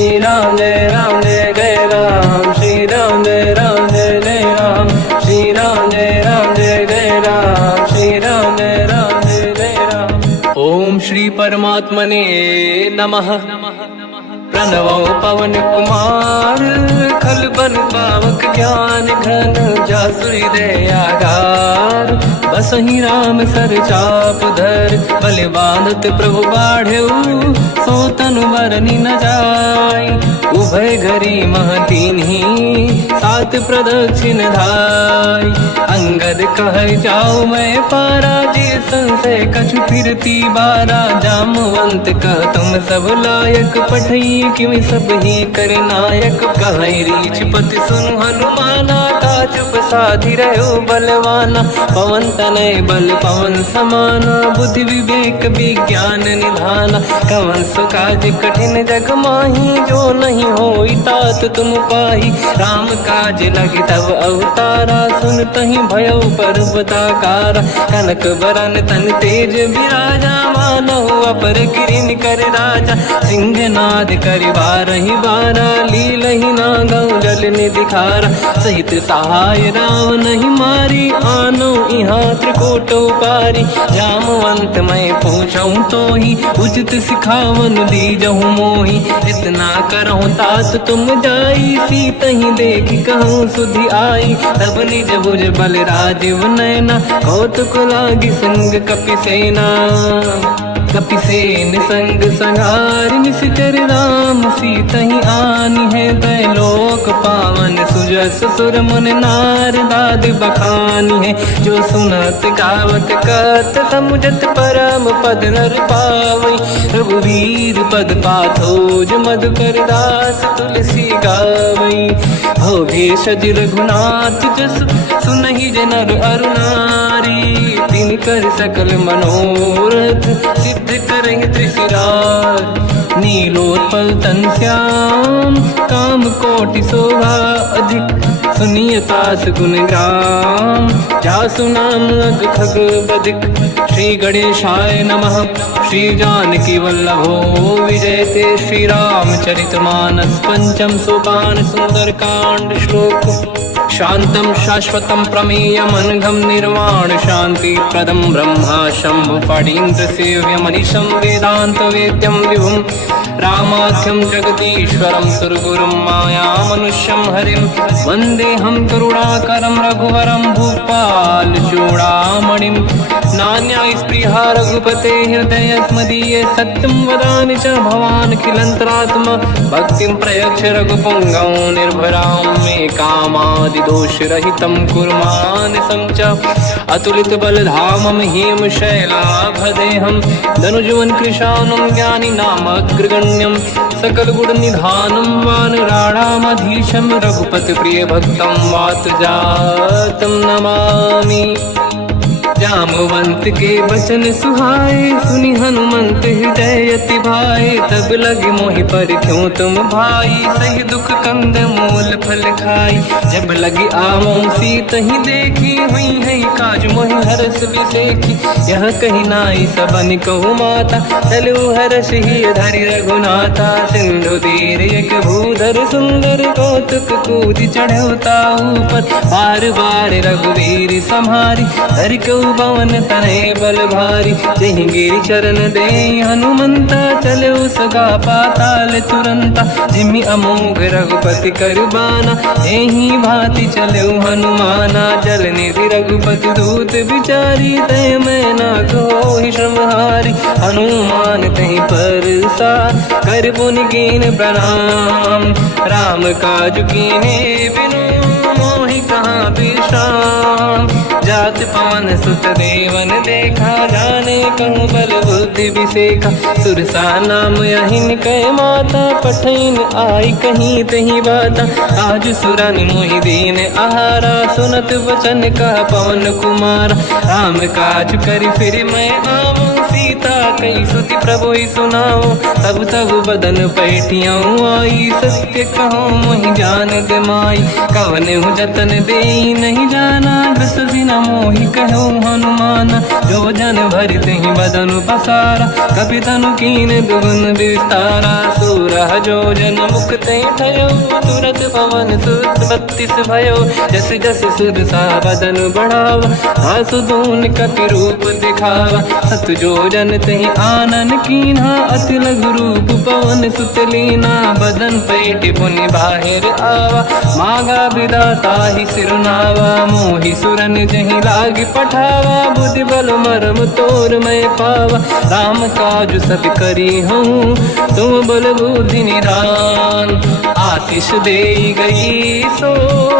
श्री राम जय जय राम, श्री राम जय जय राम, श्री राम जय जय राम, श्री राम जय जय राम। ओम श्री परमात्मने नमः। प्रणवो पवन कुमार, खल बन पावक ज्ञान घन, जासुरी दयागार। बसहि राम सर चाप धर, बल बांधत प्रभु बाढ़ऊ, सो तनु बरनि न जाय। उभय घरी महतीन्ही, सात प्रदक्षिण धाय। अंगद कह जाओ मैं पारा, जी संशय कछु फिरती बारा। जामवंत कह तुम सब लायक, पठई किमि सब ही कर नायक। कहै रीछ पति सुनु हनुमाना, काचुप साधि रहो बलवाना। पवन तनय बल पवन समाना, बुद्धि विवेक विज्ञान निधाना। कवन सो काज कठिन जग माही, जो नहीं होई तात तुम पाही। राम काज लगे तब अवतारा, सुन तहि भयो पर्वताकारा। कनक बरन तन तेज विराजा, मानहु अपर किरिन कर राजा। सिंहनाद करि बारहि बारा, लीलहि नागौ जल निधि खारा। सहित सहाय राम नहीं मारी, आनो इहाँ त्रिकोटौ पारी। जामवंत मैं पूछऊँ तोहि, उचित सिखावन दीजहु मोहि। इतना करहु तात तुम जाई, सीतहि देखि कहूँ सुधि आई। तब निज भुज बल राजीव नयना, कौतुक लागी संग कपिसेना। कपिसेन संग संहार, निशिचर राम सीतहि आनी है। दैलोक पावन सुजस सुर मुन नार, दाद बखानी है। जो सुनत गावत कहत, समुझत परम पद नर पावै। रघुवीर पद पाथोज, मधुकर दास तुलसी गावै। भोगेशज रघुनाथ जस, सुनहि जनर अरु नारी। तिन कर सकल मनोरथ, सिद्ध करहि त्रिशिरार। नीलोत्पल तन श्याम, काम कोटि शोभा अधिक। सुनिय तास गुण ग्राम, जासु नाम अग खग बदिक। श्री गणेशाय नमः। श्री जानकी वल्लभो विजयते, श्री रामचरित मानस। पंचम सोपान सुंदर कांड श्लोक। शांतं शाश्वतं प्रमेयमनघं, निर्वाण शांति प्रदं ब्रह्मा शंभु फणीन्द्र सेव्यमनिशं। वेदांत वेद्यं विभुं रामाख्यं जगदीश्वरं, सुरगुरुं मायामनुष्यं हरिं। वन्देऽहं करुणाकरं रघुवरं, भूपाल चूडामणिं। नान्यास्पृहा रघुपते हृदयस्मदीये, सत्यं वदामि च भवान् खिलन्तरात्मा। भक्तिं प्रयच्छ रघुपुङ्गं, निर्भरां मे कामादिदोषरहितं कुर्मानसं च। अतुलित बलधामं हेम शैलाभदेहं, धनुजवन कृशानं ज्ञानी नामग्रगण्यं। सकल गुण निधानं वानराणामधीशं, रघुपति प्रिय भक्तं वातजातं नमामि। जामवंत के बचन सुहाए, सुनि हनुमंत हृदय अति भाए। तब लगे मोहि पर क्यों तुम भाई, सही दुख कंद मूल फल खाई। जब लगी आवों सीतहि देखी, हुई है काज मोहि हरस बिसेखी। यह कही नाई सबन कहु माता, चलु हरष ही धरि रघुनाथा। सिंधु तीर एक भूधर सुंदर, कौतुक कूदि चढ़ऊ ताऊ पर। बार बार रघुवीर सम्हारी, धरि कहु पवन तनय बल भारी। जहि गिरि चरण दे हनुमंता, चलो सगा पाताल तुरंता। जिमि अमोघ रघुपति कर बाना, एहि भांति चलो हनुमाना। जल निधि रघुपति दूत बिचारी, तय मैं ना कोहि श्रमहारी। हनुमान तहि परसा, कर पुनि कीन प्रणाम। राम काज कीने बिनु, मोहि कहाँ विश्राम। जात पवन सुत देवन देखा, जाने कहूँ बल बुद्धि विसेखा। सुरसा नाम यहिन कै माता, पठैन आई कहीं तही बाता। आज सुरन मोहि दीन आहारा, सुनत वचन कह पवन कुमार। राम काज करि फिर मैं आवूं, सीता कई सुति प्रभु ही सुनाओ। तब तब बदन पैठियाऊँ आई, सत्य कहो मोहि जान दे माई। कवन हूँ जतन दे नहीं जाना, बिससी न मोहि कहो हनुमान। जो जन भरित ही बदन पसारा, कपि तनु कीन दुगुन विस्तारा। सूरह जो जन मुक्त भयो, तुरत पवन सुत 32 भयो। जस जस सुर सा बदन बढ़ावा, आसुदून कपि रूप दिखावा। सत जो जन तहि आनन कीन्हा, अति लघु रूप पवन सुत लीना। बदन पैठ पुनि बाहिर आवा, मागा विदाता ही सिरुनावा। मोहि सुरन जहि लाग पठावा, बुद्धि बल मरम तोर मैं पावा। राम काज सब करी हूँ, तुम बल बुद्धि निधान। आशीष दे गई सो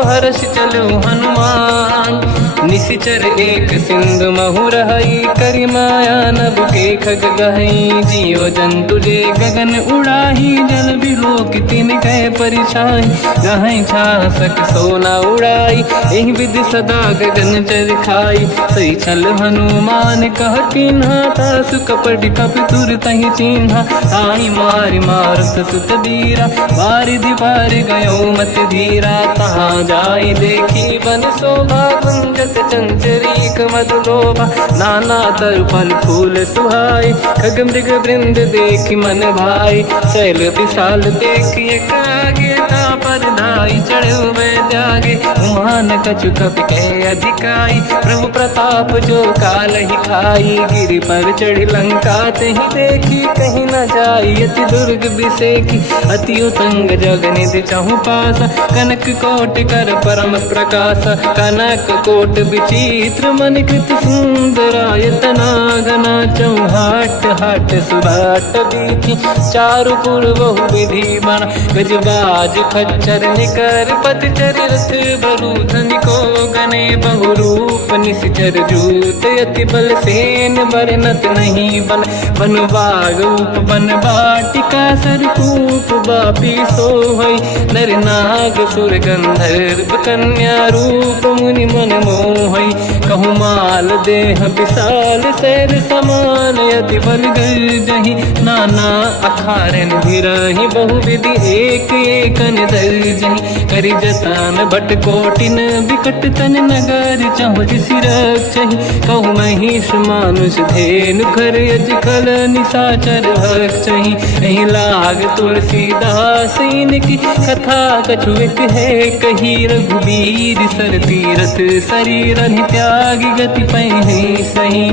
हर्ष चलो हनुमान। निशिचर एक सिंधु महु रहई, करि माया नभ के खग गहई। जीव जंतु जे गगन उड़ाही, जल बिलोक तिन कह परिछाई। गहई छासक सोना उड़ाई, एहि विधि सदा गगन चर खाई। सही छल हनुमान कह किन्हा, तासु कपट कप तुर तहि चिन्हा। आई मारि मारत सुत बीरा, बारिधि पार गयो मत धीरा। तहाँ जाई देखी बन शोभा, गुंजत चंचरीक मधुलोभा। नाना तरु फल फूल सुहाई, खग मृग वृंद देखि मन भाई। शैल विशाल देखि एक आगे, तापर धाई चढ़ु मैं त्यागे। उमान कछु कपि कह अधिकाई, प्रभु प्रताप जो काल ही खाई। गिरि पर चढ़ी लंका तहि देखी, कहीं न जाई अति दुर्ग बिसेकी। अति उतंग जग निधि चहु पासा, कनक कोट कर परम प्रकाश। कनक कोट विचित्र मन कृत सुंदरायतना। घना चौहाट हाट सुभाट बीथी, चारु पुर बहु विधि बना। गजबाज खच्चर निकर पतचर, रथ बरु धनिको गने बहु रूप। निशिचर जूत अति बल सेन, बरनत नहीं बन। बन बाग उप बन बाटिका, सरकूप बापी सोहई। नर नाग सुर गंधर्व कन्या, रूप मुनि मन मोहई। कहु माल देह विशाल, शैल समान अति बल गर्जहि। नाना अखारन भिरहि, बहु विधि एक एकन दर्जहि। करि जतन भट कोटिन, बिकट तन नगर चहु जिसि रक्षहि। कहु महिष मानुष धेनु, खर यज खल निशाचर भक्षहि। एहि लाग तुलसीदास इनकी, कथा कछु एक है कही। रघुबीर सर तीरथ शरीर, त्यागी गति पहि सही।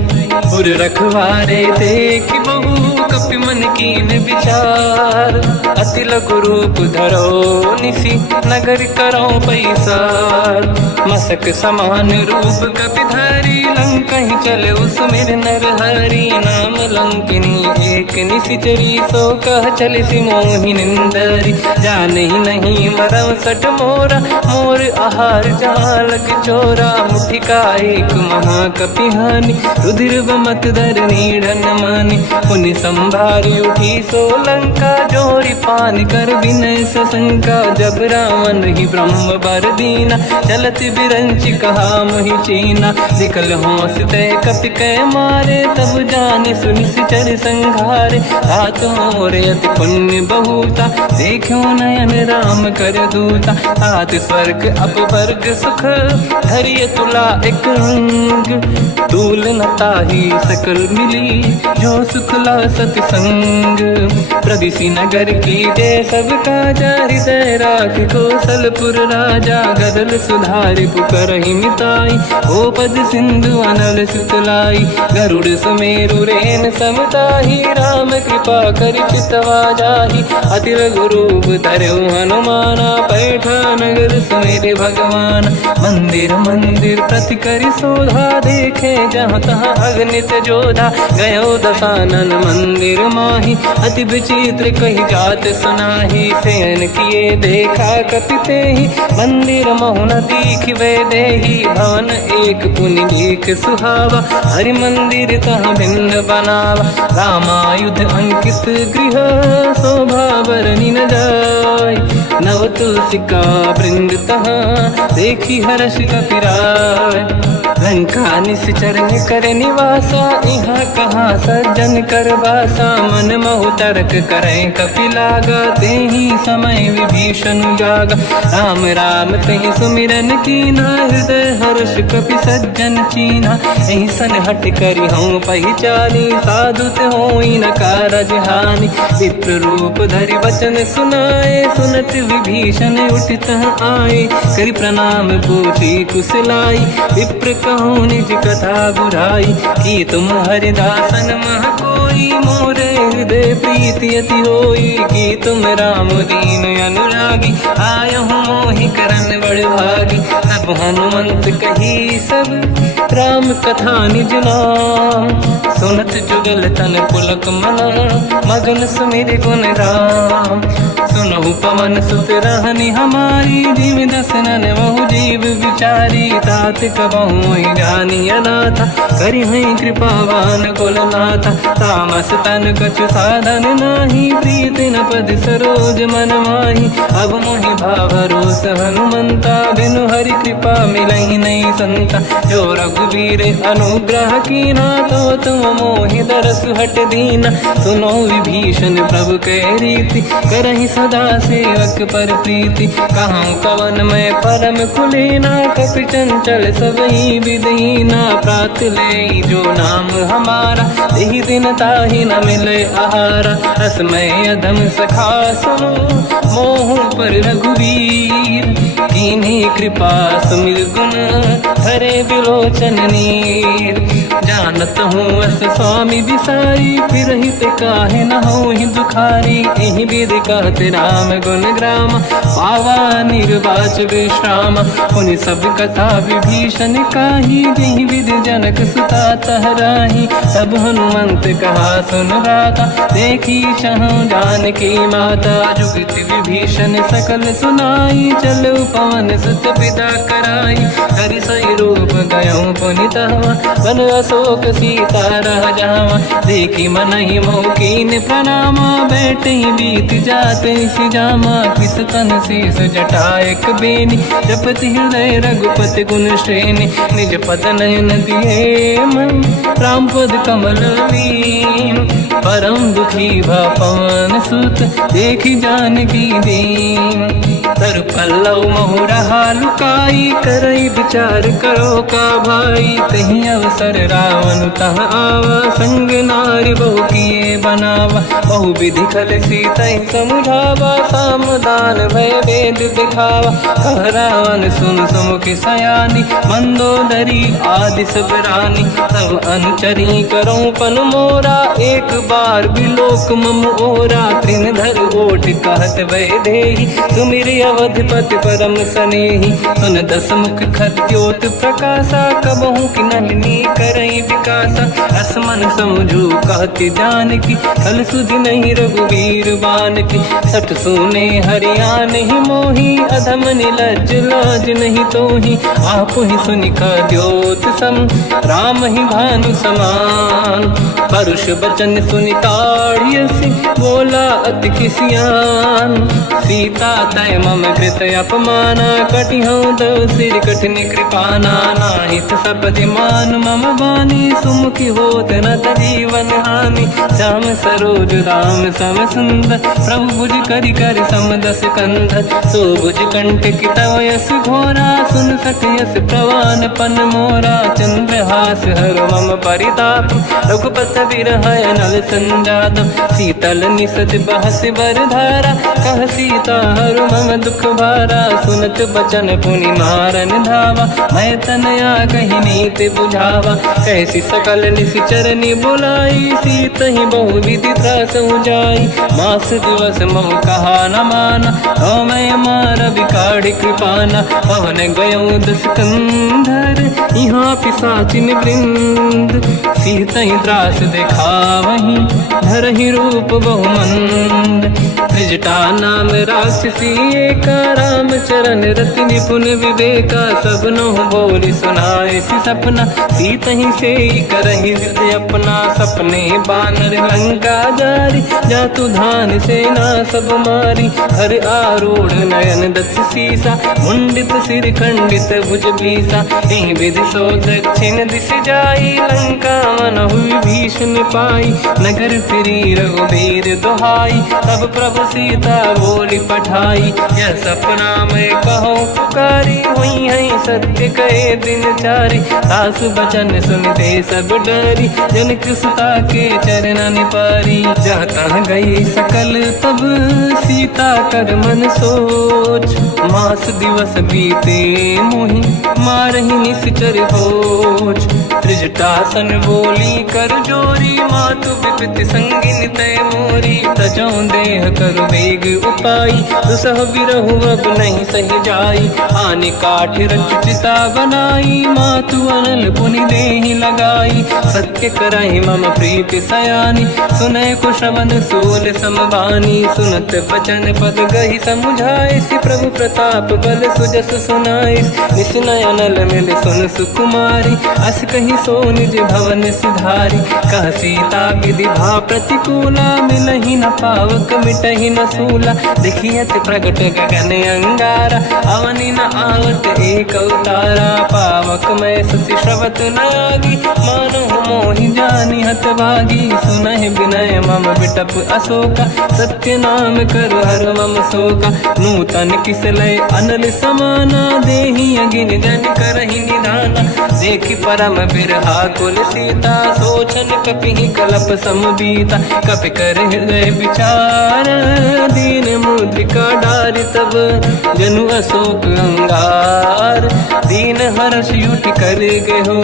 पुर रखवारे देख बहु, कपि मन कीन विचार। अति लघु रूप धरो निसी, नगर करो पैसार। मसक समान रूप कपि धारी, लंका ही चले उसमें नर हरि। नाम लंकिनी एक निशिचरी, सो कह चले सि मोहि निंदरी। जान ही नहीं मरव सठ मोरा, मोर आहार जालक चोरा। मुठिका एक महाकपि हानि, रुधिर बमत धर नीढ़न मानि। पुनि संभारी उठी सो लंका, जोरी पान कर विनय सशंका। जब रावण ही ब्रह्म बर दीना, चलत बिरंचि कहा मोहि चीना। निकल होश तय कपि कै मारे, तब जानि सुनि सिचर संघारे। हाथ मोरे अति पुण्य बहुता, देखो नयन राम कर दूता। हाथ स्वर्ग अपवर्ग सुख, धरिय तुला एक अंग। तूल न ताहि सकल मिली, जो सुख ला सत संग। प्रदिशि नगर की जय सब काजा, हृदय राख कौशलपुर राजा। गदल सुधारि पुकरहि मिताई, ओ पद सिंधु अनल सुतलाई। गरुड़ सुमेरु रेन समताहि, राम कृपा करि चितवा जाहि। अति लघु रूप धरौ हनुमाना, पैठा नगर सुमेरे भगवान। मंदिर मंदिर प्रति करि शोधा, देखे जहाँ तहाँ अगणित जोधा। गयो दशानन मंदिर माहि, अति विचित्र कही जात सुनाहि। शयन किए देखा कपि तेहि, मंदिर महु न दीखिबे देहि। भवन एक पुनि दीख सुहावा, हरि मंदिर तहाँ भिन्न बनावा। रामायुध अंकित गृह, शोभा बरनि न जाय। नव तुलसिका वृंद तहाँ, देखी हर्ष कपि राय। लंका निश्चर कर निवासा, यहाँ कहाँ सज्जन कर बासा। मन महु तर्क करें कपिलागा, तेहि समय विभीषण जागा। राम राम तेहि सुमिरन कीना, हृदय हर्ष कपि सज्जन चीना। एहि सन हट करि हूँ पहिचानी, साधु होई न कारज हानि। विप्र रूप धरि वचन सुनाए, सुनत विभीषण उठित आए। करि प्रणाम पूछी कुशलाई, विप्र कहूँ निज कथा बुराई। कि तुम हरिदासन मह कोई, मोरे हृदय प्रीति अति होई। कि तुम राम दीन अनुरागी, आयहु मोहि करन बड़ भागी। तब हनुमंत कही सब राम कथा निज नाम, सुनत जुगल तन पुलक मना, मगन सुमिर गुण राम। सुनहु पवन सुत रहनि हमारी, जीव दसनन महु जीव विचारी। तात कबहु जानी अनाथा, करि हैं कृपावान कुलनाथा। तामस तन कछु साधन नाही, प्रीति न पद सरोज मन माही। अब मोहि भावरोस हनुमंता, बिनु हरि कृपा मिलहि नहीं संता। जो रघुवीर अनुग्रह कीना, तो तुम मोहि दरस हट दीना। सुनो विभीषण प्रभु के रीति, करहि सदा सेवक पर प्रीति। कहूँ कवन मैं परम कुलीना, कपि चंचल सबहि विदहीना। प्रात ले जो नाम हमारा, तेहि दिन ताहि न मिले आहारा। रसमय अधम सखा सुनो, मोह पर रघुवीर। कीन्ही कृपा सुमिर गुण, हरे बिलोचन नीर। जानत हूँ अस स्वामी बिसाई, फिर हित काहे न हो ही दुखारी। एहि विधि कहते राम गुण ग्राम, पावा निर्वाच विश्राम। पुनि सब कथा विभीषण काही, जेहि विधि जनक सुता तहराही। तब हनुमंत कहा सुन राता, देखी चहु जानकी माता। जुगति विभीषण सकल सुनाई, चलो पवन सुत पिता कराई। हरि सही रूप गयो पुनि तहवा, बन अशोक सीता रह जावा। देखी मनहि मोह कीन प्रणामा, बैठे बीत जाते सिजामा। किस तन शीस जटा एक बेनी, जपति हृदय रघुपति गुण श्रेणी। निज पद नयन दिए मन, राम पद कमल लीन। परम दुखी भा पवन सुत, देखी जानकी दीन। तर पल्लव महु रहा लुकाई, करई विचार करो का भाई। तहि अवसर रावण तह आवा, संग नारी बहु किए बनावा। बहु विधि खल सीतहि समुझावा, सामदान भय वेद दिखावा। कह रावण सुन सुमुख सयानी, मंदोदरी आदि सब रानी। सब अनुचरी करो पन मोरा, एक बार बिलोक मम ओरा। तृण धर ओठ कहत भय देहि, सुमिर अवधपति परम सनेहि। सुन दस मुख खद्योत प्रकाशा, कबहु कि नलिनी करई विकासा। असमन समझू कहति जानकी, खल सुधि नहीं रघुवीर बानकी। सठ सुने हरियाण ही मोही, अधम निलज्ज लाज नहीं तोही। आप ही सुनि खद्योत सम, राम ही भानु समान। परुष बचन सुनि ताड़ियसि, बोला अति किसियान। सीता तय मम कृत अपमाना, कटिहउँ दो सिर कठिन कृपाना। नाहित सपदि मान मम बानी, सुमुखी होत न जीवन हानि। श्याम सरोज राम सम सुंदर, प्रभु भुज करि कर समदस कंधर। सो भुज कंठ की तव यस घोरा, सुन सठ यस प्रवान पन मोरा। चंद्रहास हर मम परिताप, रघुपत बिरहय नल संजात। शीतल निसत बहस बर धारा, कह सीता हर मम दुख भारा। सुनत बचन पुनि मारन धावा, मैं तनया कही नीति बुझावा। कैसी सकल निश्चरनि बुलाई, सीतहि बहु विधि त्रासहु जाई। मास दिवस मोह कहा न माना, तो मैं मार बिकाढ़ी कृपाना। पवन गयो दस कंधर, यहाँ पिशाचिन वृंद। सीतहि त्रास दिखावहीं, धरहि रूप बहुमंद। निजटा नाम राक्षसी एका, राम चरण रति निपुण विवेका, सबनो बोली सुनाए सी सपना, सीत ही से करहि हृदय अपना, सपने बानर लंका जारी, जातु धान सेना सब मारी, हर आरूढ़ नयन दस सीसा, मुंडित सिर खंडित भुज बीसा, एहि विधि सो दक्षिण दिश जाई, लंका मनहु विभीषण पाई, नगर फिरी रघुबीर दुहाई, तब प्रभु सीता बोली पठाई, यह सपना मैं कहो पुकारी, हुई है सत्य कहे दिन चारी, सास बचन सुनते सब डरी, जनक सुता के चरण निपारी, जहाँ तहाँ गई सकल तब सीता कर मन सोच, मास दिवस बीते मोहि मारहि निश्चर होच, त्रिजटासन बोली कर जोरी, मातु विपति संगिन तय मोरी, तजौ देह कर वेग उपाई, दुसह बिरहु अब नहीं सही जाई, आने काठ रचिता बनाई, मातु अनल पुनि देहि लगाई, सत्य करहि मम प्रीति सयानी, सुनय को श्रवण सोल समबानी, सुनत बचन पद गहि समुझाए, सि प्रभु प्रताप बल सुजस सुनाई, निसनय अनल मिल सुन सुकुमारी, अस कहि सो निज भवन सिधारी, कह सीता विधि भा प्रतिकूला, मिलहि न पावक मिटहि न सूला, देखियत प्रगट गगन अंगारा, अवनि न आवत एक अवतारा, पावक मैं ससि श्रवत न आगी, मानो मोहि जानि हतभागी, सुनहि विनय मम विटप अशोका, सत्य नाम कर हर मम शोका, नूतन किसलय अनल समाना, देहि अगिन जन करहि निधाना, देखि परम बिरहा कुल सीता, सोचन कपिहि कलप समबीता, कपि कर हृदय विचार, दीन मुद्रिका डारि तब जनु अशोक अंगार, दीन हर्ष युति कर गयो,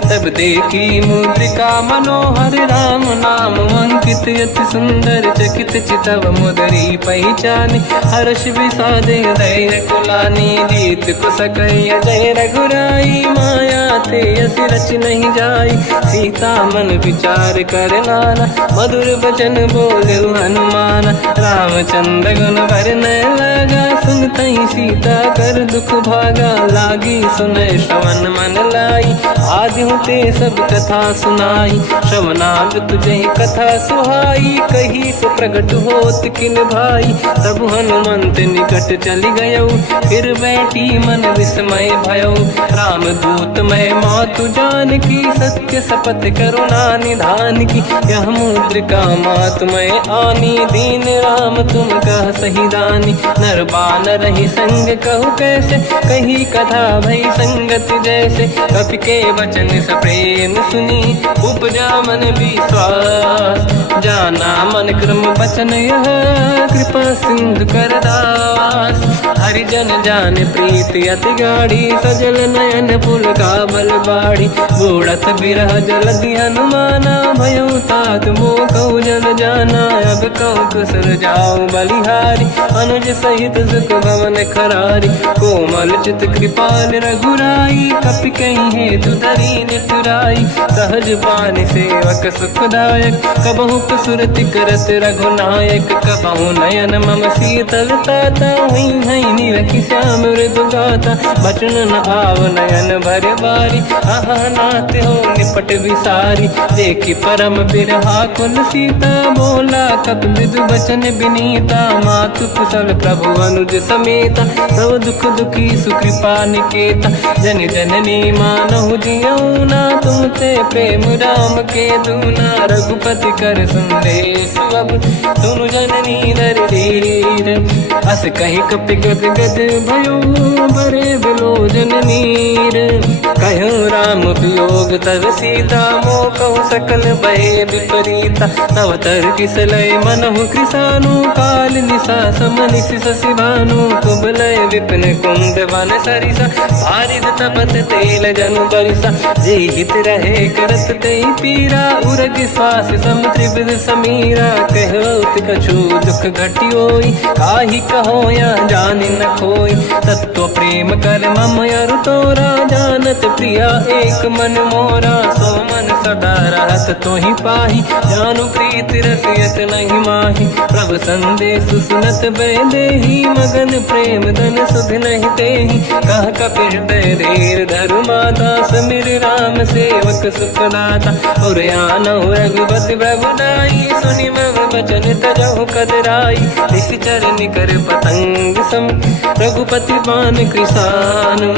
तब देखी मुद्रिका मनोहर, राम नाम अंकित अति सुंदर, चकित चितव मुदरी पहचान, हर्ष विषाद हृदय कुलानी, जीत को सकय जय रघुराई, माया ते असि रच नहीं जाई, सीता मन विचार कर नाना, मधुर बचन बोले हनुमान, रामचंद्र गुण वर्णय लगा, सुनतहि सीता कर दुख भागा, लागी सुनय श्रवण मन लाई, आदि होते सब कथा सुनाई, श्रवणागत तुझे कथा सुहाई, कही सो प्रगट होत किन भाई, तब हनुमंत निकट चली गयो, फिर बैठी मन विस्मय भयो, राम दूत मैं मातु जान की, सत्य शपथ करुणा निधान की, यह मुद्रिका मातु मैं आनी, दीन राम तुम कह सही दानी, नर बानर ही संग कहु कैसे, कही कथा भई संगति जैसे, कपि के वचन सप्रेम सुनी, उपजा मन विश्वास, जाना मन क्रम बचन यह, कृपा सिंधु कर दास, हरिजन जान प्रीति अति गाढ़ी, सजल नयन पुल का बल बाढ़ी, बूढ़त बिरह जलधि हनुमाना, भयो तात मोह कहु जन जाना, अब कहु कुसुर जाओ बलिहारी, अनुज सहित सुख भवन खरारी, कोमल चित कृपाल रघुराई, कपि कहीं हेतु धरी निठुराई, सहज पानि सेवक सुखदायक, कबहु कुसुरति करत रघुनायक, कबहु नयन मम शीतल ताता, हुई है निरखि श्याम मृदु गाता, बचन न आव नयन भर बारी, आहा नाथ हो निपट विसारी, देखी परम बिरहा कुल सीता, बोला कप विदु बचन बिनीता, मातु कुशल प्रभु अनुज समेता, सब दुख दुखी सुकृपा निकेता, जन जननी मानहु जियौना, तुम ते प्रेम राम के दूना, रघुपति कर संदेश अब सुनु जननी दर धीर, अस कहि कपि गद गद भयो, बरे बिलोचन नीर, कहो राम वियोग तब सीता, मोह कहु सकल भय विपरीता, तव तर किसलय मनहु कृसानु, काल निशा समनिशि शशि भानु, कुबलय विपिन कुंद वन सरिसा, बारिद तपत तेल जनु बरिसा, जे हित रहे करत ते पीरा, उरग श्वास सम त्रिविध समीरा, कहत कछु दुख घटियोई, काहि कहो या जानि न खोई, तत्व प्रेम कर मम अरु तोरा, जानत प्रिया एक मन मोरा, सो मन सदा रहत तोहि पाहि, जानु प्रीति रसियत नहीं माहि, प्रभु सब संदेश सुनत बैदेही मगन प्रेम धन सुध नहीं तेहि कह कपि हृदय धीर धरु माता समिर राम सेवक सुखदाता और आनौ रघुपति प्रभुदाई सुनि मम वचन तजहु कदराई निश्चर निकर पतंग सम रघुपति पान कृसानु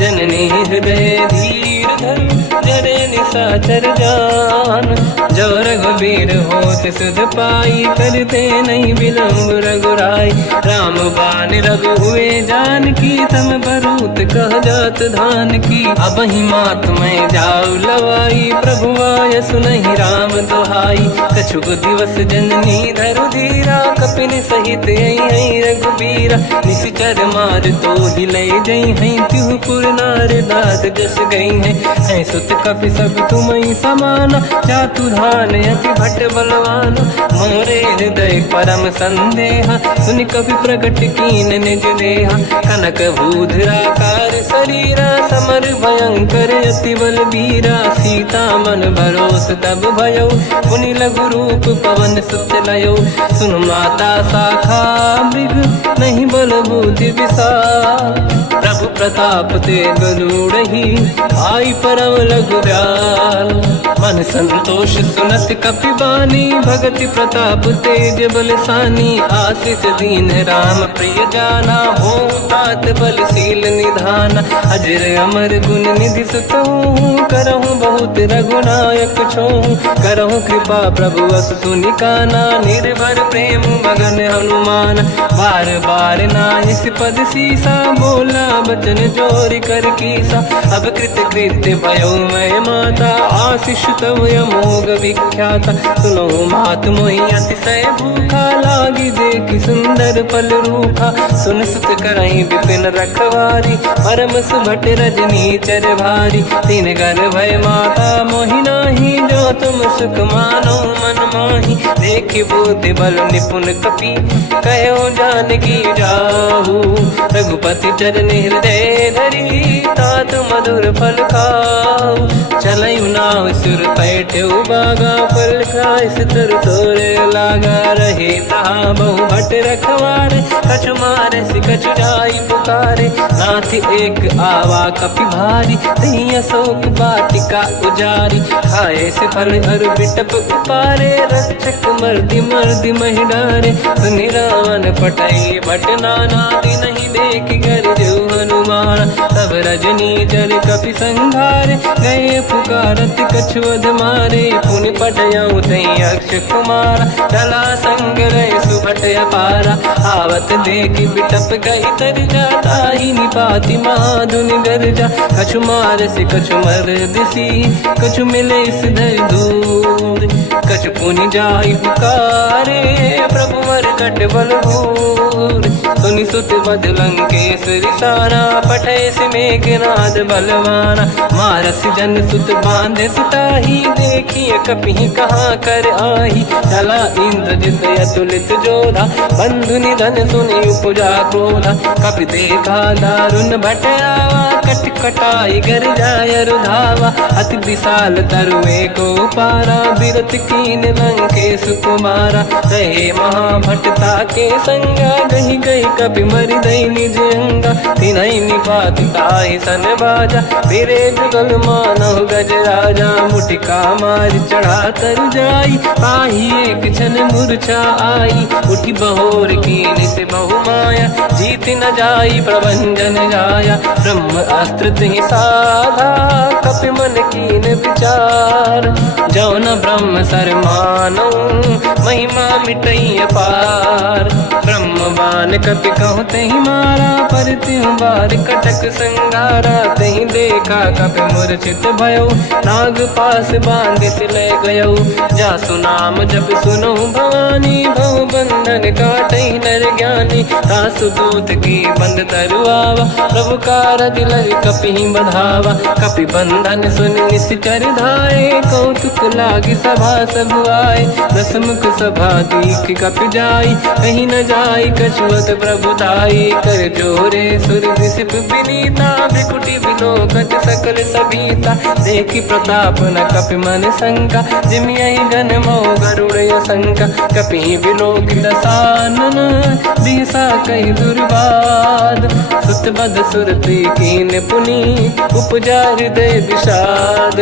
जननी हृदय धीर धरु जरे निशाचर जान जो रघुबीर होत सुध पाई करते नहीं विलम्ब रघुराई राम बान रघु हुए जान की तम बरूत कह जात धान की अब ही मात में जाऊ लवाई प्रभु आय सुनहि राम दोहाई कछुक दिवस जननी धरु धीरा कपिन सहित आई रघुबीरा निश्चर मार तो ही ले जई हैं तिहुपुर नार दाद जस गई है सुत कपि सब तुम समाना चातुधान अति भट बलवान मोरे हृदय परम संदेहा सुनि कपि प्रकट कीन निज देहा कनक भूधराकार शरीरा समर भयंकर अति बलबीरा सीता मन भरोस तब भयो पुनि लघु रूप पवन सुत लयो सुन माता शाखा मृग नहीं बल बुद्धि विशाल प्रभु प्रताप ते गरुड़हि आई परम लघु दयाल मन संतोष सुनत कपि बानी भगति प्रताप तेज बलसानी आशीष दीन राम प्रिय जाना हो तात बलशील निधान अजर अमर गुण निधि सुतहु करहु बहुत रघुनायक छोहु करहु कृपा प्रभु अस सुनि काना निर्भर प्रेम मगन हनुमान बार बार नाहिस पद सीसा बोला बचन जोरि कर कीसा अब कृत कृत्य भयो मैं माता आशीष तव अमोघ विख्याता सुनो मात मोहि अतिशय भूखा लागी देखि सुंदर फल रूखा सुन सुत करहि विपिन रखवारी परम सुभट रजनी चर भारी तीन घर भय माता मोहि नाही जो तुम सुख मानो मन माही देखि बुद्धि बल निपुण कपि कहो जानकी जाहू रघुपति चरण हृदय धरी तात मधुर फल खाऊ चलयु नाव सुर पैठ्यु बागा फल खाय सितर तोरे लागा रहे तहा बहु भट रखवारे कछु मारे सि कछु जाई पुकारे नाथ एक आवा कपि भारी तही अशोक वाटिका उजारी खाए से फल अरु बिटप उपारे रक्षक मर्दि मर्दि महि डारे सुनि रावण पटई भट नाना दिन नहीं देख कर जो हनुमान तब रजनी चर कपि संघारे गए पुकारत कछुअध मारे पुनि पटयऊ तई अक्ष कुमार चला संग रहे सुभट अपारा आवत देखि बिटप गई तर जाता ही निपाति माधुनि गर्जा कछु मार से कछु मर दिसी कछु मिले इस धर दूर कछु पुनि जाई पुकारे प्रभु वर कट बलभूर सुनि सुत बद लंकेश्वरी सारा पठे से मेघनाद बलवाना मारस जन सुत बांधे सुताही देखिए कपि कहाँ कर आही चला इंद्रजित अतुलित जोधा बंधु निधन सुनि उपजा क्रोधा कपि देखा दारुण भट आवा कट कटाई गर जाय रुधावा अति विशाल तरुए को पारा बिरत कीन लंकेश कुमारा रहे महाभटता के संगा गही गई कपि मरि दई निज अंगा तिनहि निपात ताहि सन बाजा फिरे जुगल मानव गज राजा मुटिका मार चढ़ा तर जाई पाही एक क्षण मूर्छा आई उठी बहोर कीन से बहु माया जीत न जाई प्रभंजन जाया ब्रह्म अस्त्र तिहि साधा कपि मन कीन विचार जो न ब्रह्म सर मानो महिमा मिटई अपार ब्रह्म बान कपि कहु तहि मारा पर त्यों बार कटक संगारा तहि देखा कपि मूर्छित भयो नाग पास बांध से ले गयो जासु नाम जप सुनो भवानी भव बंधन काटहि नर ज्ञानी तासु दूत की बंद तरुआवा प्रभु कारज लग कपि बधावा कपि बंधन सुन निश्चर धाये कौतुक लागी सभा सब आए दसमुख सभा दीख कपि जाई कहीं न जाई कछुअ सुत प्रभुताई कर जोरे सुर विसिप विनीता भ्रिकुटी विलोकत सकल सबीता देखी प्रताप न कपि मन शंका जिमियहि गण मो गरुड़ शंका कपि विलोकित दसानन दिशा कई दुर्वाद सुत बद सुरति कीन पुनी उपजा हृदय विषाद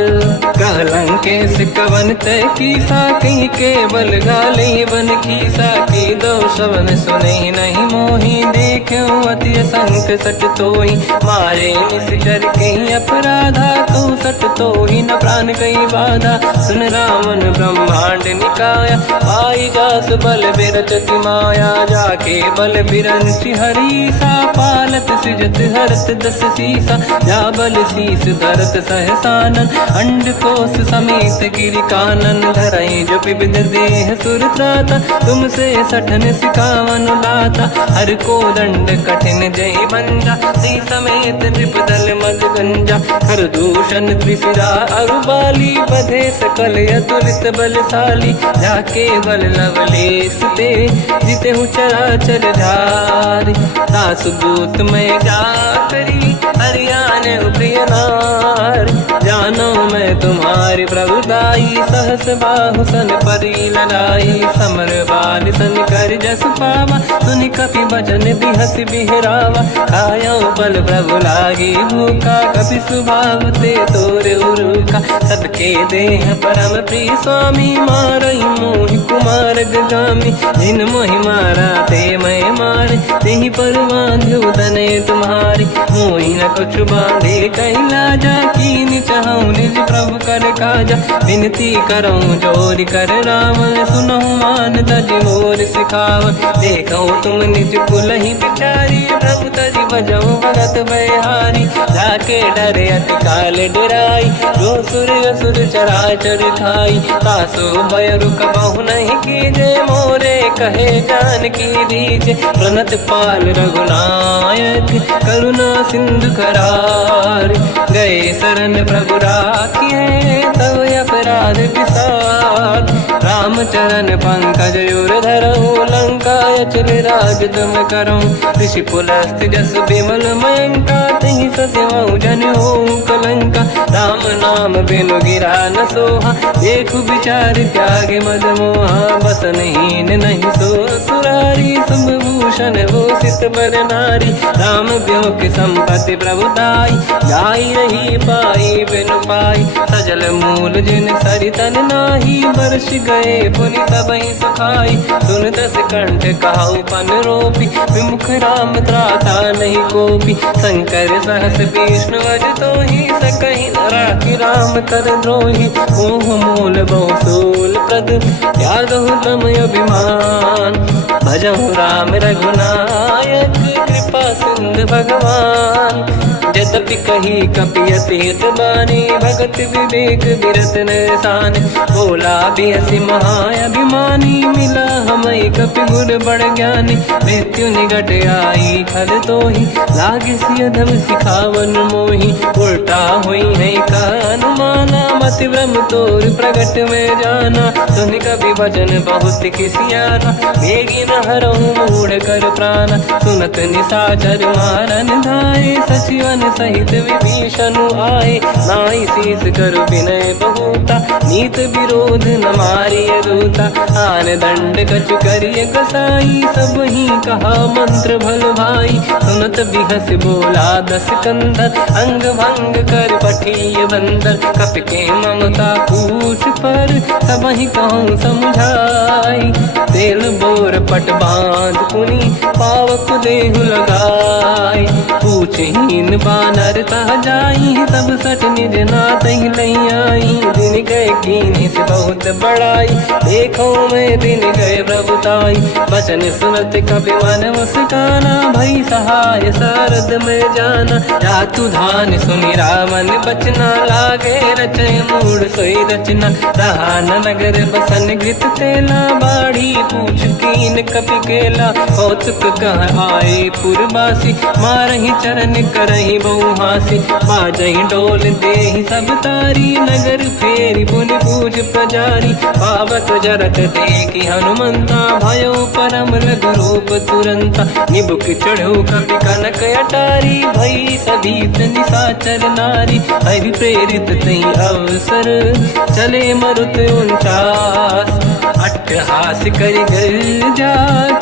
कहलंके सिकवन तय कीसा कहीं केवल गाले बन कीसा की दो शवन सुने नहीं मोही देखो अति संत सट तोही मारे निश्चर कहीं अपराधा तो सट तोही न प्राण कहीं बाधा सुन रावण ब्रह्मांड निकाया पाई जास बल बिरचति माया जाके बल बिरंचि हरीसा पालत सृजत हरत दस सीसा जा बल शीस धरत सहसानन अंड कोश समेत गिरि कानन धरई जो विविध देह सुर त्राता तुमसे सठन सिखावन लाता हर को दंड कठिन जय बंजा सी समेत नृपदल मद गंजा हर दूषण त्रिशिरा अरुबाली बधे सकल अतुलित बलशाली जाके बल लवलेस ते जिते हूँ चराचर धारी दास दूत में जा करी हरियाण प्रिय नार जानो मैं तुम्हारी प्रभुताई सहस बाहु सन परी लड़ाई समर बाल सन कर जस पावा सुनि कपि बचन बिहस बिहरावा खायो बल प्रभु लागी भूखा कपि सुभाव ते तोरे उरुका सबके देह परम प्रिय स्वामी मारई मोहि कुमार गगामी जिन मोहि मारा ते मैं मारे तेहि पर बांधो तने तुम्हारी मोहि न कुछ बांधे कहीं लाजा कीन चाहूं निज प्रभु कर काजा विनती करूं जोरी कर रावण सुनो मान तज मोर सिखाव देखो तुम निज कुल ही बिचारी प्रभु तज बजो भगत बहारी जाके डरे अति काल डराई जो सुर असुर चराचर खाई तासो भय रुक बहु नहीं कीजे मोरे कहे जान की दीजे प्रणत पाल रघुनायक करुणा सिंधु करार गए शरण प्रभु राखिए तब अपराध विसार रामचरण पंकज युर धरऊ लंका अचल राज तुम करो ऋषि पुलस्त जस विमल मयंका तहि सत्यमऊ जन हो कलंका राम नाम बिनु गिरा न सोहा देखु विचार त्याग मद मोहा बसनहीन नहीं सो सुरारी सुभूषण भूषित बर नारी राम ब्यों की संपत्ति प्रभुताई जाई रही पाई बिनु पाई सजल मूल जिन सरितन नाही वर्ष गए पुनि तबहि सुखाई सुन दस कंठ कहाऊ पन रोपी विमुख राम त्राता नहीं कोपी शंकर सहस विष्णु अज तो ही सकहि न राखि राम कर द्रोही मोह मूल बहु सूल प्रद त्यागहु तम अभिमान भजहु राम रघुनायक कृपा सिंधु भगवान यद्यपि कही कपियति हित बानी भगत विवेक बिरत निशान बोला बिहसी महाअभिमानी मिला हमें कपि गुर बड़ ज्ञानी मृत्यु निकट आई खल तो ही लागे सियधम सिखावन मोही उल्टा हुई है का अनुमाना मति ब्रह्म तोर प्रगट में जाना सुन कभी भजन बहुत खिसियाना बेगी न हरहु मूढ़ कर प्राण सुनत निशाचर मारन धाये सचिवन सहित विभीषण आए नाई शीस कर विनय बहुता नीत विरोध न मारिय दूता आन दंड कछु करिय कसाई सब ही कहा मंत्र भल भाई सुनत बिहस बोला दस कंदर अंग भंग कर पठिय बंदर कपि के ममता पूछ पर सब ही कहूँ समझाई तेल बोर पट बांध पुनि पावक देहु लगाई पूछहीन बानर तह जाई सब सट निज नाथ ही लई आई दिन गए कीनी से बहुत बड़ाई देखो मैं दिन गए प्रभुताई बचन सुनत कपि मन मुस्काना भई सहाय सारद में जाना जातु धान सुनि रामन बचना लागे रचय मूड सोई रचना रहा नगर बसन घृत तेला बाढ़ी पूछ कीन कपि केला कौतुक कह आए पुरबासी मारहि चरण करहि कहीं बहु हासी बाजही डोल देहि सब तारी नगर फेरी पुनि पूज प्रजारी पावत जरत देखी हनुमंता भयो परम लघु रूप तुरंता निबुक चढ़ो कपि कनक अटारी भई सभीत निशाचर नारी हरि प्रेरित तई अवसर चले मरुत 49 अट्टहास करि गर्जा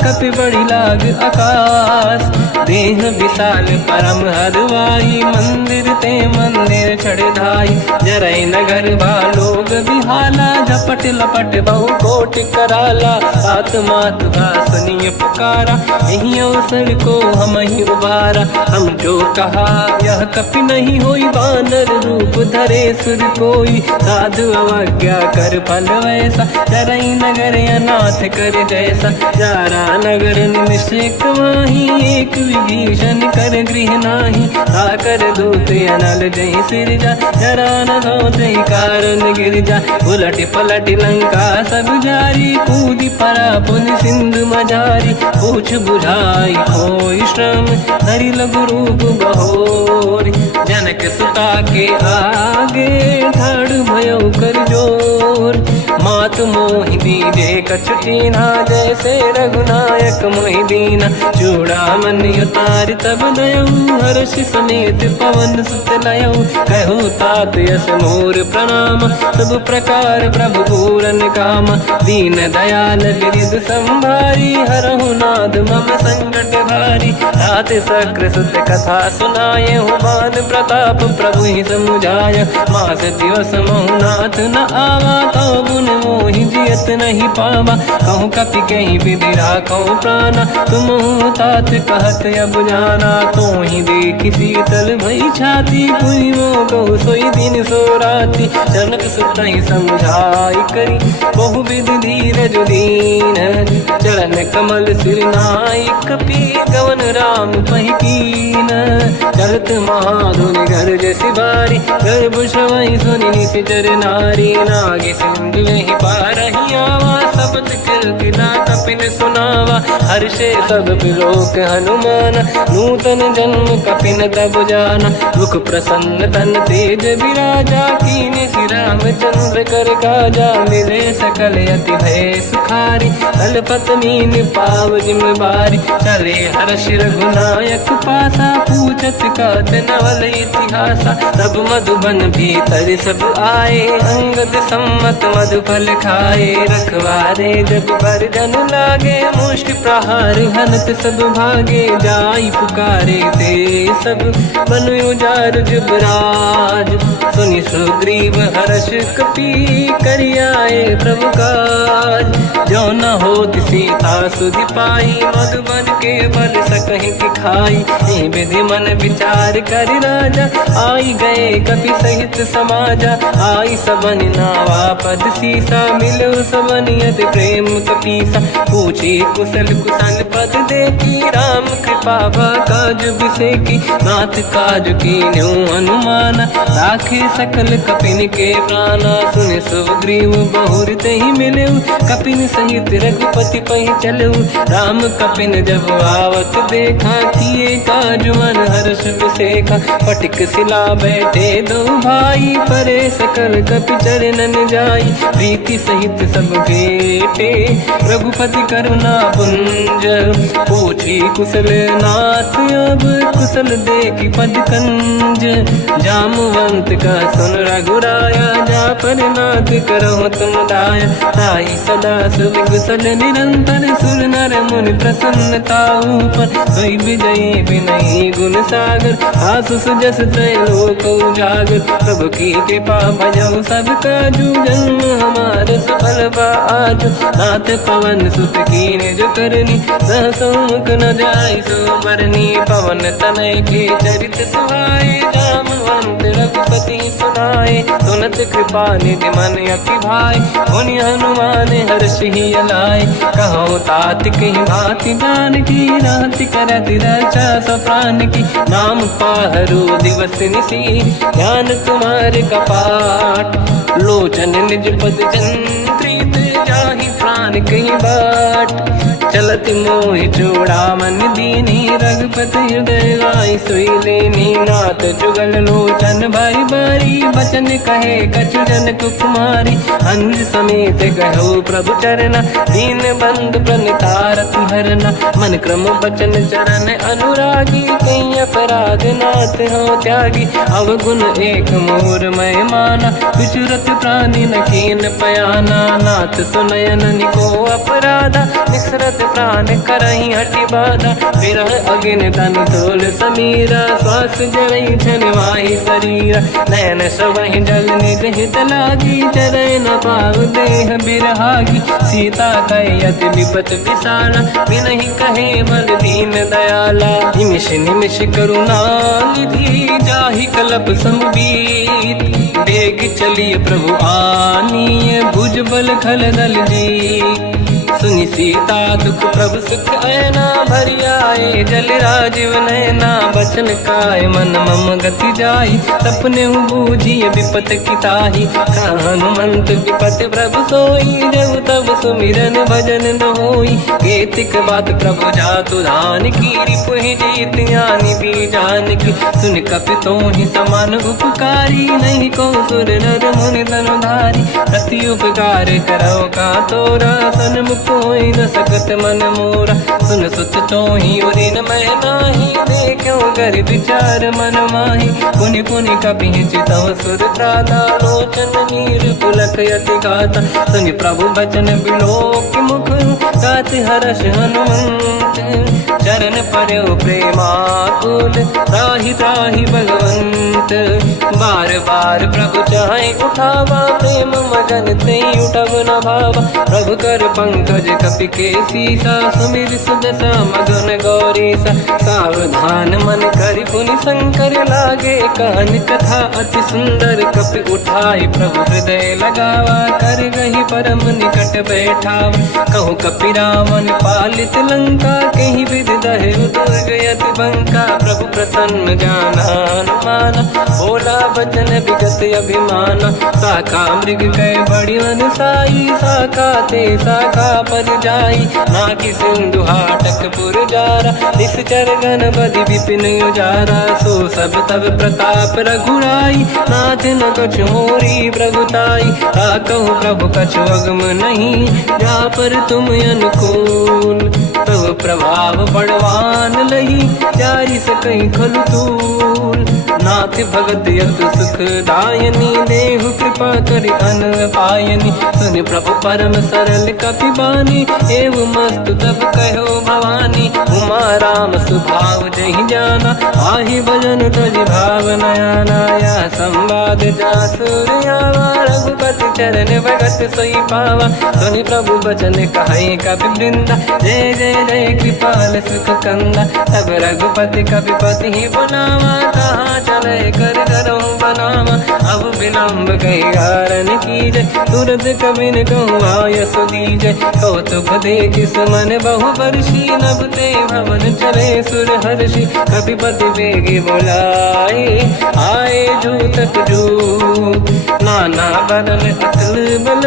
कपि बड़ी लाग आकाश देह विशाल परम हरवाई मंदिर ते मंदिर चढ़ धाई जरई नगर बालोग बिहाला झपट लपट बहु कोट कराला आत्मात सुनिय पुकारा यही अवसर को हम ही उबारा हम जो कहा यह कपि नहीं होई वानर रूप धरे सुर कोई साधु अवज्ञा कर फल वैसा जरई नगर अनाथ कर जैसा जारा नगर निमिषक माही एक विभीषण कर गृह नाही आकर दूत अनल जय सिरजा जरा न सोते कारण गिरजा उलट पलट लंका सब जारी कूदी परा पुन सिंधु मजारी पूछ बुझाई कोई श्रम धरि लघु रूप बहोरी जनक सुता के आगे ठाड़ भयो कर जोर मात मोहि दीजे कछु कीन्हा जैसे रघुनायक मोहि दीना चूड़ामणि उतारि तब दयऊ हर्ष समेत पवन सुत लयऊ कहु तात यस मोर प्रणाम सब प्रकार प्रभु पूरन काम दीन दयाल गिरिध संभारी हरहु नाद मम संकट भारी तात सक्र सुत कथा सुनाये हुमान प्रताप प्रभु ही समुझाय मास दिवस महुनाथ न आवा तो गुण मोहि जियत नहीं पावा कहूँ कपि कहीं विधि राखो प्राणा तुम तात कहत अब जाना तो ही देखी शीतल भई छाती कोई वो कहु सोई दिन सो राती जनक सुत ही समझाई करी बहु विधि धीरज दीन चरण कमल सिर नाई कपि गवन राम पहिकीन चलत महाधुनि गर्ज सिबारी गर्भ श्रवई सुनि निशिचर नारी नागे सिंधु ही पारही आवा शब्द कीर्तिना कपिन सुनावा हर्षे सब बिलोक हनुमान नूतन जन्म कपिन तब जाना मुख प्रसन्न तन तेज विराजा कीने श्री रामचंद्र कर काजा मिले सकल अति भय सुखारी कलपत मीन पाव जिम्मेवारी चले हर्ष रघुनायक पासा पूछत कात नवल इतिहासा तब मधुबन भीतर सब आए अंगद सम्मत मधुफल खाए रखवारे जब बरजन लागे मुष्टि प्रहार हनत सब भागे जाई पुकारे ते सब बनु उजार जुबराज सुनि सुग्रीव हर्ष कपि करियाए प्रभु काज जो न होत सीता सुधि पाई मधुबन के बल सकहि खाई हे विधि मन विचार कर राजा आई गए कपि सहित समाजा आई सबन नावा पद सीसा मिलो सबनियत प्रेम कपीसा पूछी कुशल कुशल पद देखी राम कृपा काज बिसेकी नाथ काज की न्यू हनुमान राखे सकल कपिन के प्राणा सुन सुग्रीव बहुर ही मिले कपिन सहित रघुपति पहि चलऊ राम कपिन जब आवत देखा किए काज मन हर्ष बिसेखा पटिक सिला बैठे दो भाई परे सकल कपि चरणन जाई प्रीति सहित सब बेटे रघुपति करुणा पुंज पूछी कुशल नाथ अब कुशल देखी पद कंज जामवंत का सुन रघुराया जा पर नाथ करो तुम दाया ताई सदा सुख कुशल निरंतर सुर नर मुनि प्रसन्नता ऊपर सोई विजयी विनयी गुण सागर आसु सुजस तय लोक उजागर प्रभु की कृपा भजऊ सब काजू जन्म हमार सफल आज नाथ पवन सुत कीने जो करनी सहसमुख न जाय सो मरनी पवन तनय के चरित सुहाए जामवंत रघुपति सुनाए सुनत कृपा निधि मन अति भाई मुनि हनुमान हर्ष ही अलाय कहो तात कहीं भांति जान की राति करत रक्षा सप्रान की नाम पाहरो दिवस निसी ध्यान तुम्हारे कपाट लोचन निज पद जंत्रित जाहि प्राण कहीं बाट चलत मोहि चूड़ामन दीनी रघुपति हृदय लाई सोई लेनी नाथ जुगल लोचन बारी बारी बचन कहे कछु जन कुमारी हंस समेत कहो प्रभु चरना दीन बंद प्रणितारत हरना मन क्रम बचन चरण अनुरागी कई अपराध नाथ हो त्यागी अवगुण एक मोर मैं माना विचुरत प्राणी न कीन पयाना नाथ सुनयन निको अपराधा निसरत प्राण करही हटि बाधा विरह अगिन तन तोल समीरा श्वास जरई छन वाही शरीरा नयन सबहि जल निगहित लागी चरय न पाव देह बिरहागी सीता कहे अति विपत विसाला बिनहि कहे बल दीन दयाला निमिष निमिष करुणा निधि जाहि कलप समबीत बेग चलिए प्रभु आनीय भुज बल खल दल जी सुनि सीता दुख प्रभु सुख ऐना भरि आए जल राजीव नैना बचन काय मन मम गति जाई सपने बूझिए विपत किताही हनुमंत विपत प्रभु सोई जब तब सुमिरन भजन न होई केतिक बात प्रभु जातु धान की रिपुहि जीत ज्ञानी भी जान की सुन कपितों ही समान उपकारी नहीं को सुर नर मुनि धनुधारी प्रति उपकार करो का तोरा सन्मुख कोई न सकत मन मोरा सुन सुत चोही उरी न मैं नाही देखो कर विचार मन माही पुनि पुनि कपि चितव सुर त्राता लोचन नीर पुलक यति गाता सुनि प्रभु बचन बिलोक मुख गात हर्ष हनुमंत चरण पर्यो प्रेमाकुल त्राहि त्राहि भगवंत बार बार प्रभु चाहे उठावा प्रेम मगन ते उठब न भावा प्रभु कर पंकज कपि के सीसा सुमिर सुदशा मगन गौरीसा सावधान मन करि पुनि शंकर लागे कान कथा अति सुंदर कपि उठाई प्रभु हृदय लगावा कर गही परम निकट बैठाव कहु कपि रावण पालित लंका कहीं विद दहे दुर्ग यति बंका प्रभु प्रसन्न जाना हनुमाना बोला बचन विगत अभिमाना शाखा मृग कह बड़ी साई शाखा ते शाखा पर जाई नाकि सिंधु हाटक पुर जारा निश्चर गण बधि विपिन उजारा सो सब तब प्रताप रघुराई नाथ न कछु मोरी प्रभुताई कहूँ प्रभु कछु अगम नहीं जा पर तुम अनुकूल तब प्रभाव बड़वान लही जारी सकई खलु तूल नाथ भगत यत सुख दायनी देहु कृपा करि अन पायनी सुन प्रभु परम सरल कपि बानी एव मस्तु तब कहो भवानी उमा राम सुभाव जहि जाना आहि भजन तजि भाव नयाना या संवाद जासुर आवा रघुपति चरण भगत सोई पावा सुनि प्रभु बचन कहे कपि वृंदा जय जय जय कृपाल सुख कंदा तब रघुपति कपिपति ही बनावा कहाँ चले कर करो बनावा अब विलम्ब कही कारण कीजय तुरंत कबिन कहूँ आयस दीजय कौतुक देख सुमन बहु वर्षी नभ ते भवन चले सुर हर्षि कपिपति बेगी बोलाए आए जूतक जूत नाना बदल अतल बल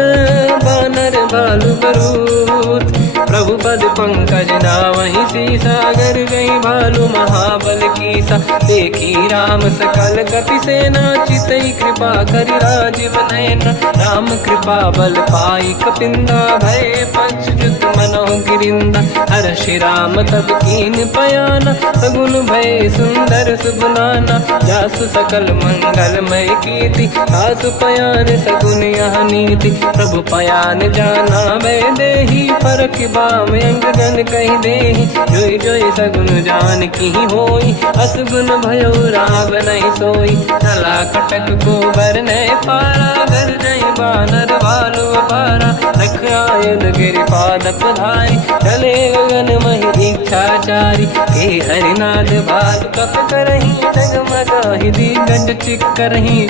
बानर बालु बरूत प्रभु पद पंकज नावहि सी सागर गई भालू महाबल कीसा देखी राम सकल कपि सेना चितई कृपा करि राजीव नयन राम कृपा बल पाई कपिंदा भय पक्षुत मनो गिरिंदा हर्षि राम तब कीन पयाना सगुन भय सुंदर सुबनाना जासु सकल मंगलमय कीर्ति आसु पयान सगुन यह नीति प्रभु पयान जाना मैं देही फरक बाम अंगगन कही देही जोई जोई सगुन जान की होई असगुन भयो राव नहीं सोई चला कटक को बर नहीं पारा घर नहीं बानर बालू पारा रख आयुध गिरि पाद पधारी चले गगन मही इच्छाचारी हे हरिनाथ भाल कप करही जगमगा ही दिग्गज चिक करही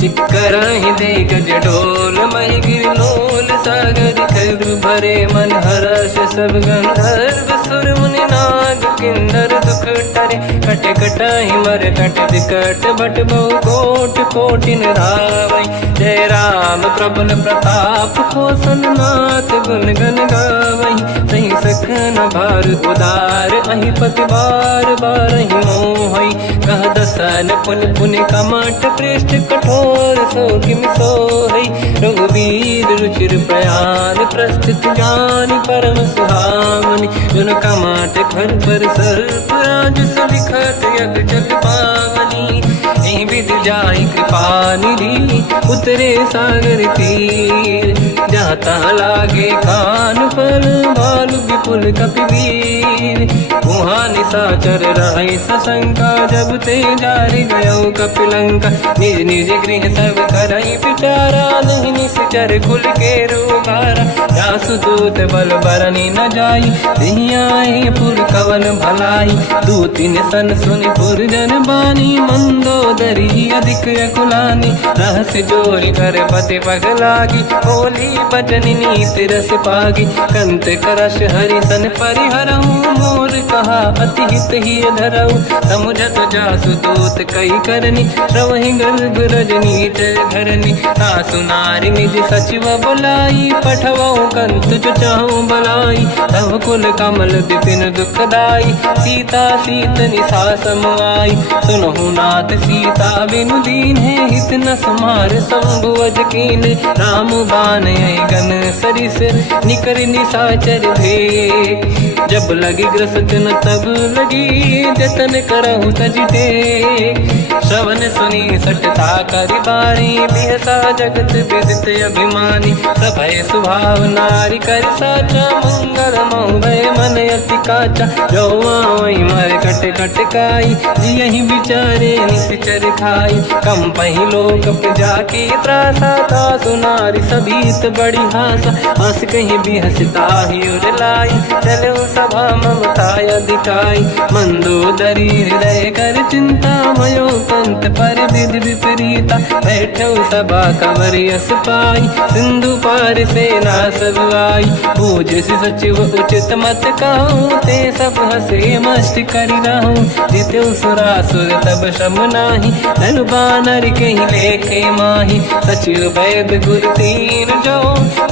चिक्कराही दे गज ढोल मही गिर लोल सागर खर भरे मन हर्ष सब गंधर्व सुर मुनि नाग किन्नर दुख टरे कट कटाही मर कट विकट भट बहु कोट कोटिन रावै जय राम प्रबल प्रताप कोसन नाथ गुण गन गावै सही सकन भार उदार अहि पति बार बार ही मोहई कह दसन पुन पुन कमठ पृष्ठ कठोर सो किम सोहई रघुवीर रुचिर प्रयाण प्रस्थित ज्ञान परम सुहामनि जुन कमठ खर पर सर्प राज सलिखत यग जल पावनी एहि विधि जाहि कृपा निधि उतरे सागर तीर जाता लागे कान पर भालु विपुल कपिवीर वहाँ निशाचर रहे सशंका जब ते जारि गयो कपिलंका निज निज गृह सब करई विचारा नहीं निश्चर कुल के रूबारा जासु दूत बल बरनी न जाई दिहियाए पुर कवन भलाई दूतिन सन सुनि पुर जन बानी मंदोदरी अधिक अकुलानी रहस्य जोरी कर पति पगलागी बोली बचन नीति रस पागी कंत करश हरि सन परिहरहु मोर कहा अति हित ही धरऊ समुझत जासु दूत कई करनी श्रवहि गर्भ रजनी धरनी सासु नारी निज सचिव बुलाई पठवऊ कंत जो चाहूं बलाई तब कुल कमल विपिन दुखदाई सीता सीत निशा समाई सुनहु नाथ सीता बिनु दीन है हित न समार शंभु अज कीन राम बान गन सरिस निकर निशाचर भेक जब लगी ग्रसत न तब लगी जतन करहु तज टेक श्रवण सुनी सटता करि बाणी बिहसा जगत विदित अभिमानी सभय सुभाव नारी कर साचा मंगल भय मन अति काचा जो आवई मर कट कट काई जियहि बिचारे निश्चर खाई कम पही लोक जाके त्रासा था सुनारी सभीत बड़ी हासा हंस कहीं भी हंसता ही उर लाई चलो सभा ममता अधिकाई मंदोदरी हृदय कर चिंता मयो पंत पर विधि विपरीता बैठो सभा कंवर यस पाई सिंधु पार सेना सब आई पूज सचिव उचित मत कहूँ ते सब हसे मस्त करि रहूं जितु सुरासुर तब शम नाही धनु बानर कहीं लेखे माही सचिव वैद गुरु तीन जो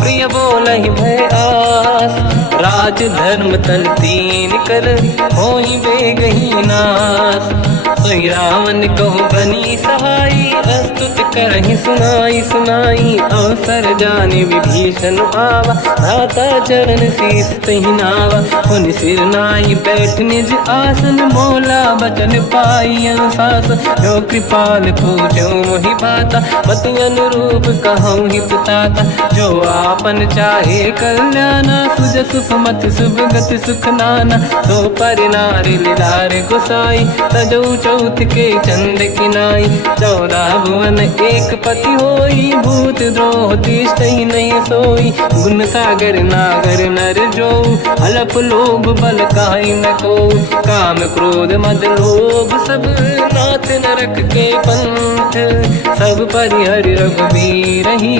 प्रिय बोलहि भय आस राज धर्म तन तीन कर होई बेगही नास सोई रावण कहु बनी सहाई अस्तुत करहि सुनाई सुनाई अवसर जाने विभीषण आवा धाता चरण शीस तहि नावा पुनि सिर नाई बैठ निज आसन मोला बचन पाई अनुशास जो कृपाल पूजो मोहि बाता मति अनुरूप कहूँ हित ताता जो आपन चाहे कल्याणा सुजस सुमति शुभ गति सुख नाना सो पर नारी लीलार गोसाई तजौ चौथ के चंद किनाई 14 भुवन एक पति होई भूत द्रोह तिष्ठहि नहीं सोई गुण सागर नागर नर जो अलप लोभ बल काहि न को काम क्रोध मद लोभ सब नाथ नरक के पंथ सब परिहरि रघुबीर ही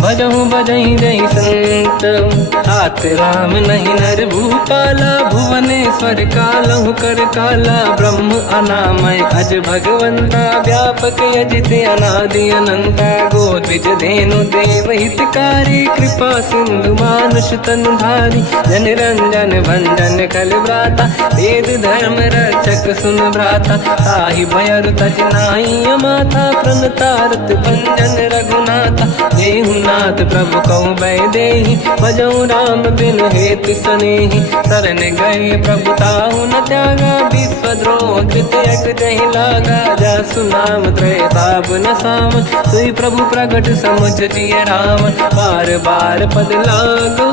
भजहु बजहि रहि संत हाथ राम नहीं नर भूपाला भुवनेश्वर कालहु कर काला ब्रह्म अनामय अज भगवंता व्यापक अजित अनादि अनंता गोद्विज धेनु देव हितकारी कृपा सिंधु मानुष तनु धारी जन रंजन भंजन कल व्राता वेद धर्म रक्षक सुन भ्राता ताहि भयर तज नाहि माथा प्रणतारत भंजन रघुनाथा जेहु नाथ प्रभु कहु भय देहि भजहु राम बिनु हेतु सनेहि शरण गए प्रभु ताहु न त्यागा विश्वद्रोह कृत यज्ञ जहि लागा जासु नाम त्रयताप न साम सोई प्रभु प्रगट समुझ जिय राम बार बार पद लागू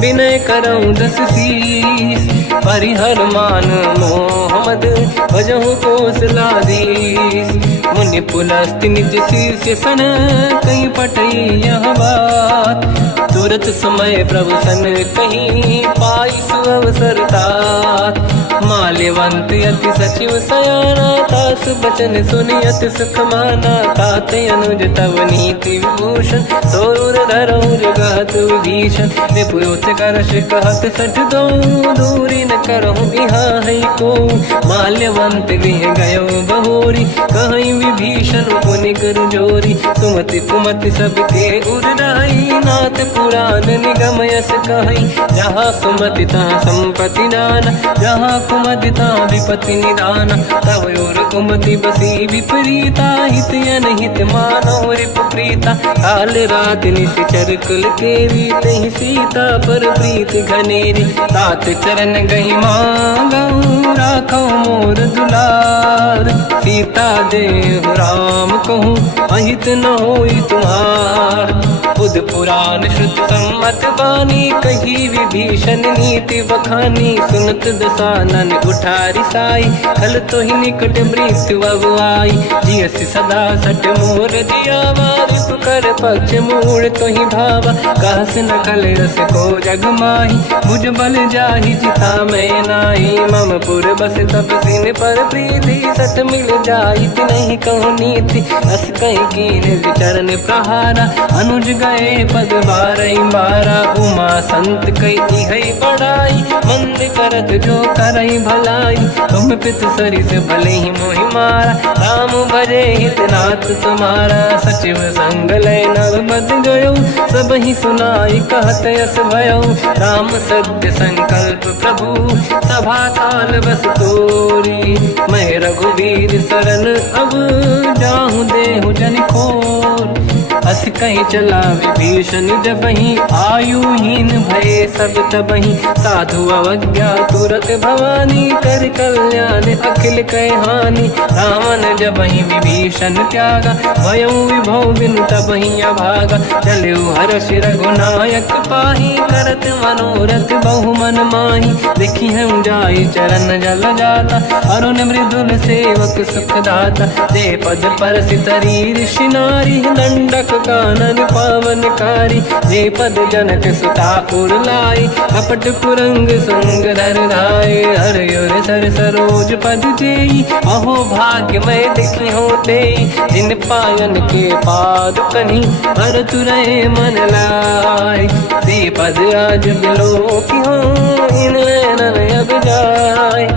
विनय करऊँ 10 शीस परिहर मान मोहम्मद भजहु कौशलाधीश मुनि पुलस्त्य निज शीर्ष सन कहीं पटई यह बात तुरत समय प्रभु सन कहीं पाई सुअवसर तात माल्यवंत अति सचिव सयाना, तास बचन सुनि अति सुख माना। ताते अनुज तव नीति विभूषण, सोर धरऊ जगत विभीषण। विपुत करश कहत सठ दो, दूरी न करहु यहाँ है को। माल्यवंत गृह गयो बहोरी, कहीं विभीषण पुनि कर जोरी। सुमति कुमति सबके उरनाई, नाथ पुराण निगम यस कहीं। जहाँ सुमति तहाँ संपत्ति नाना, जहाँ कुमति तहाँ विपत्ति निदाना। तव और कुमति बसी विपरीता, हित अनहित मानव रिप प्रीता। काल रात निश्चर कुल केरी, तहि सीता पर प्रीत घनेरी। तात चरण गही मांगऊ, राखो मोर दुलार। सीता देहु राम कहूँ, अहित न होई तुम्हार। बुध पुराण श्रुत सम्मत बानी, कही विभीषण नीति बखानी। सुनत दसानन उठारी साई, खल तो ही निकट मृत्यु अब आई। जियसि सदा सट मोर जियावा, रिपु कर पक्ष मूड़ तो ही भावा। कहस न कल रस को जग माही, भुज बल जाहि जिता मैं नाही। मम पुर बस तप सिन पर प्रीति, सत मिल जाई नहीं कहूँ नीति। अस कहीं कीन विचरण प्रहारा, अनुज गए पद बारई बारा। उमा संत कई है बड़ाई, मंद करत जो करई भलाई। तुम पित सरिस भले ही मोहि मारा, राम भजे हितनाथ तुम्हारा। सचिव संग लय नव बद गयो, सब ही सुनाई कहत यस भयो। राम सत्य संकल्प प्रभु, सभा काल बस तोरी। मैं रघुवीर शरण अब, जाहूँ देहु जन खोर। अस कहीं चला विभीषण जबहि, आयुहीन भये सब तबहि। साधु अवज्ञा तुरत भवानी, कर कल्याण अखिल कह हानि। रावण जबहि विभीषण त्यागा, भयउ विभव बिनु तबहि अभागा। चलऊ हर्ष रघुनायक पाहि, करत मनोरथ बहु मन माहि। देखी हूँ जाई चरण जल जाता, अरुण मृदुल सेवक सुख दाता। दे पद पर सितरी ऋषि नारी, दंडक कानन पावनकारी। जे पद जनक सुता उर लाई, कपट कुरंग संग धर धाय। हर सर सरोज पद जेई, अहो भाग्य मैं देखी होते। जिन पायन के पाद कहीं, हर तुरय मन लाय। दे पद आज बिलो की हो, इन नैनन अब जाय।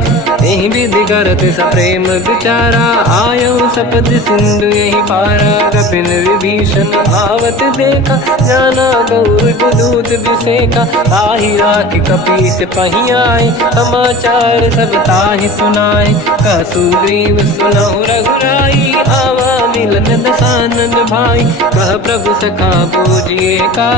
यही विधि करत सप्रेम विचारा, आयो सपद सिंधु यही पारा। कपिन विभीषण आवत देखा, जाना गौर दूत विसेका। ताहि राखि कपीस पही आए, समाचार सब ताहि सुनाए। कह सुग्रीव सुनहु रघुराई, आवा मिलन दसानन भाई। कह प्रभु सखा पूजिए का,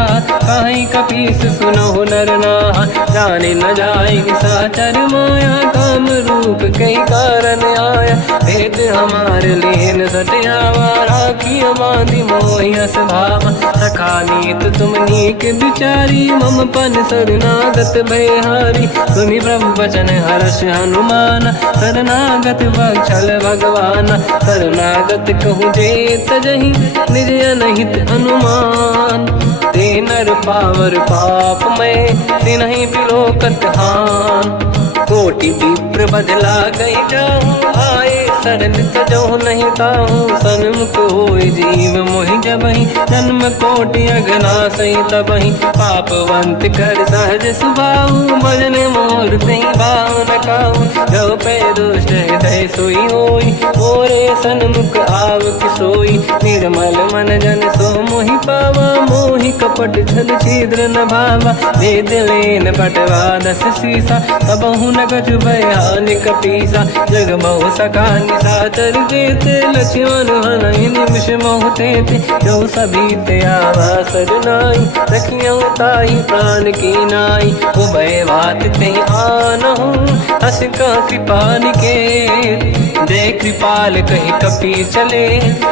कहीं कपीस सुनहु नर नाहा। जाने न जाएगी साचर माया, काम रूप कई कारण आया। भेद हमार लेन सटियावा, राखी बांधि मोहियस भावा। सखा नीत तुम नीक विचारी, मम पन शरणागत भयहारी। सुनि प्रभु वचन हर्ष हनुमान, शरणागत बक्षल भगवान। शरणागत कहूँ जे तजहि, निज अनहित हनुमान। ते नर पावर पाप में, तिन्हि बिलोकत हान। कोटि विप्र बदला गई जाऊँ, आए शरण तजो नहीं ताहूँ। सन्मुख होय जीव मोहि जबहि, जन्म कोटि अघनासहि तबहि। पापवंत कर सहज सुभाऊ, भजन मोर तहि भाव न काहू। जो पै दुष्ट हृदय सोई होई, मोरे सन्मुख आव कि सोई। निर्मल मन जन सो मोहि पावा, मोहि कपट छल छिद्र न भावा। भेद लेन बटवा दस सीसा, तबहु न कछु भयानि कपीसा। जग महु सका निशाचर जेते, लक्ष्मण हनहि निमिष महु तेते। जो सभी ते आवा सरनाई, रखियौ ताहि प्राण की नाई। उभय बात ते आनहु, हस का कृपा निकेत। जय कृपाल कहि कपि चले,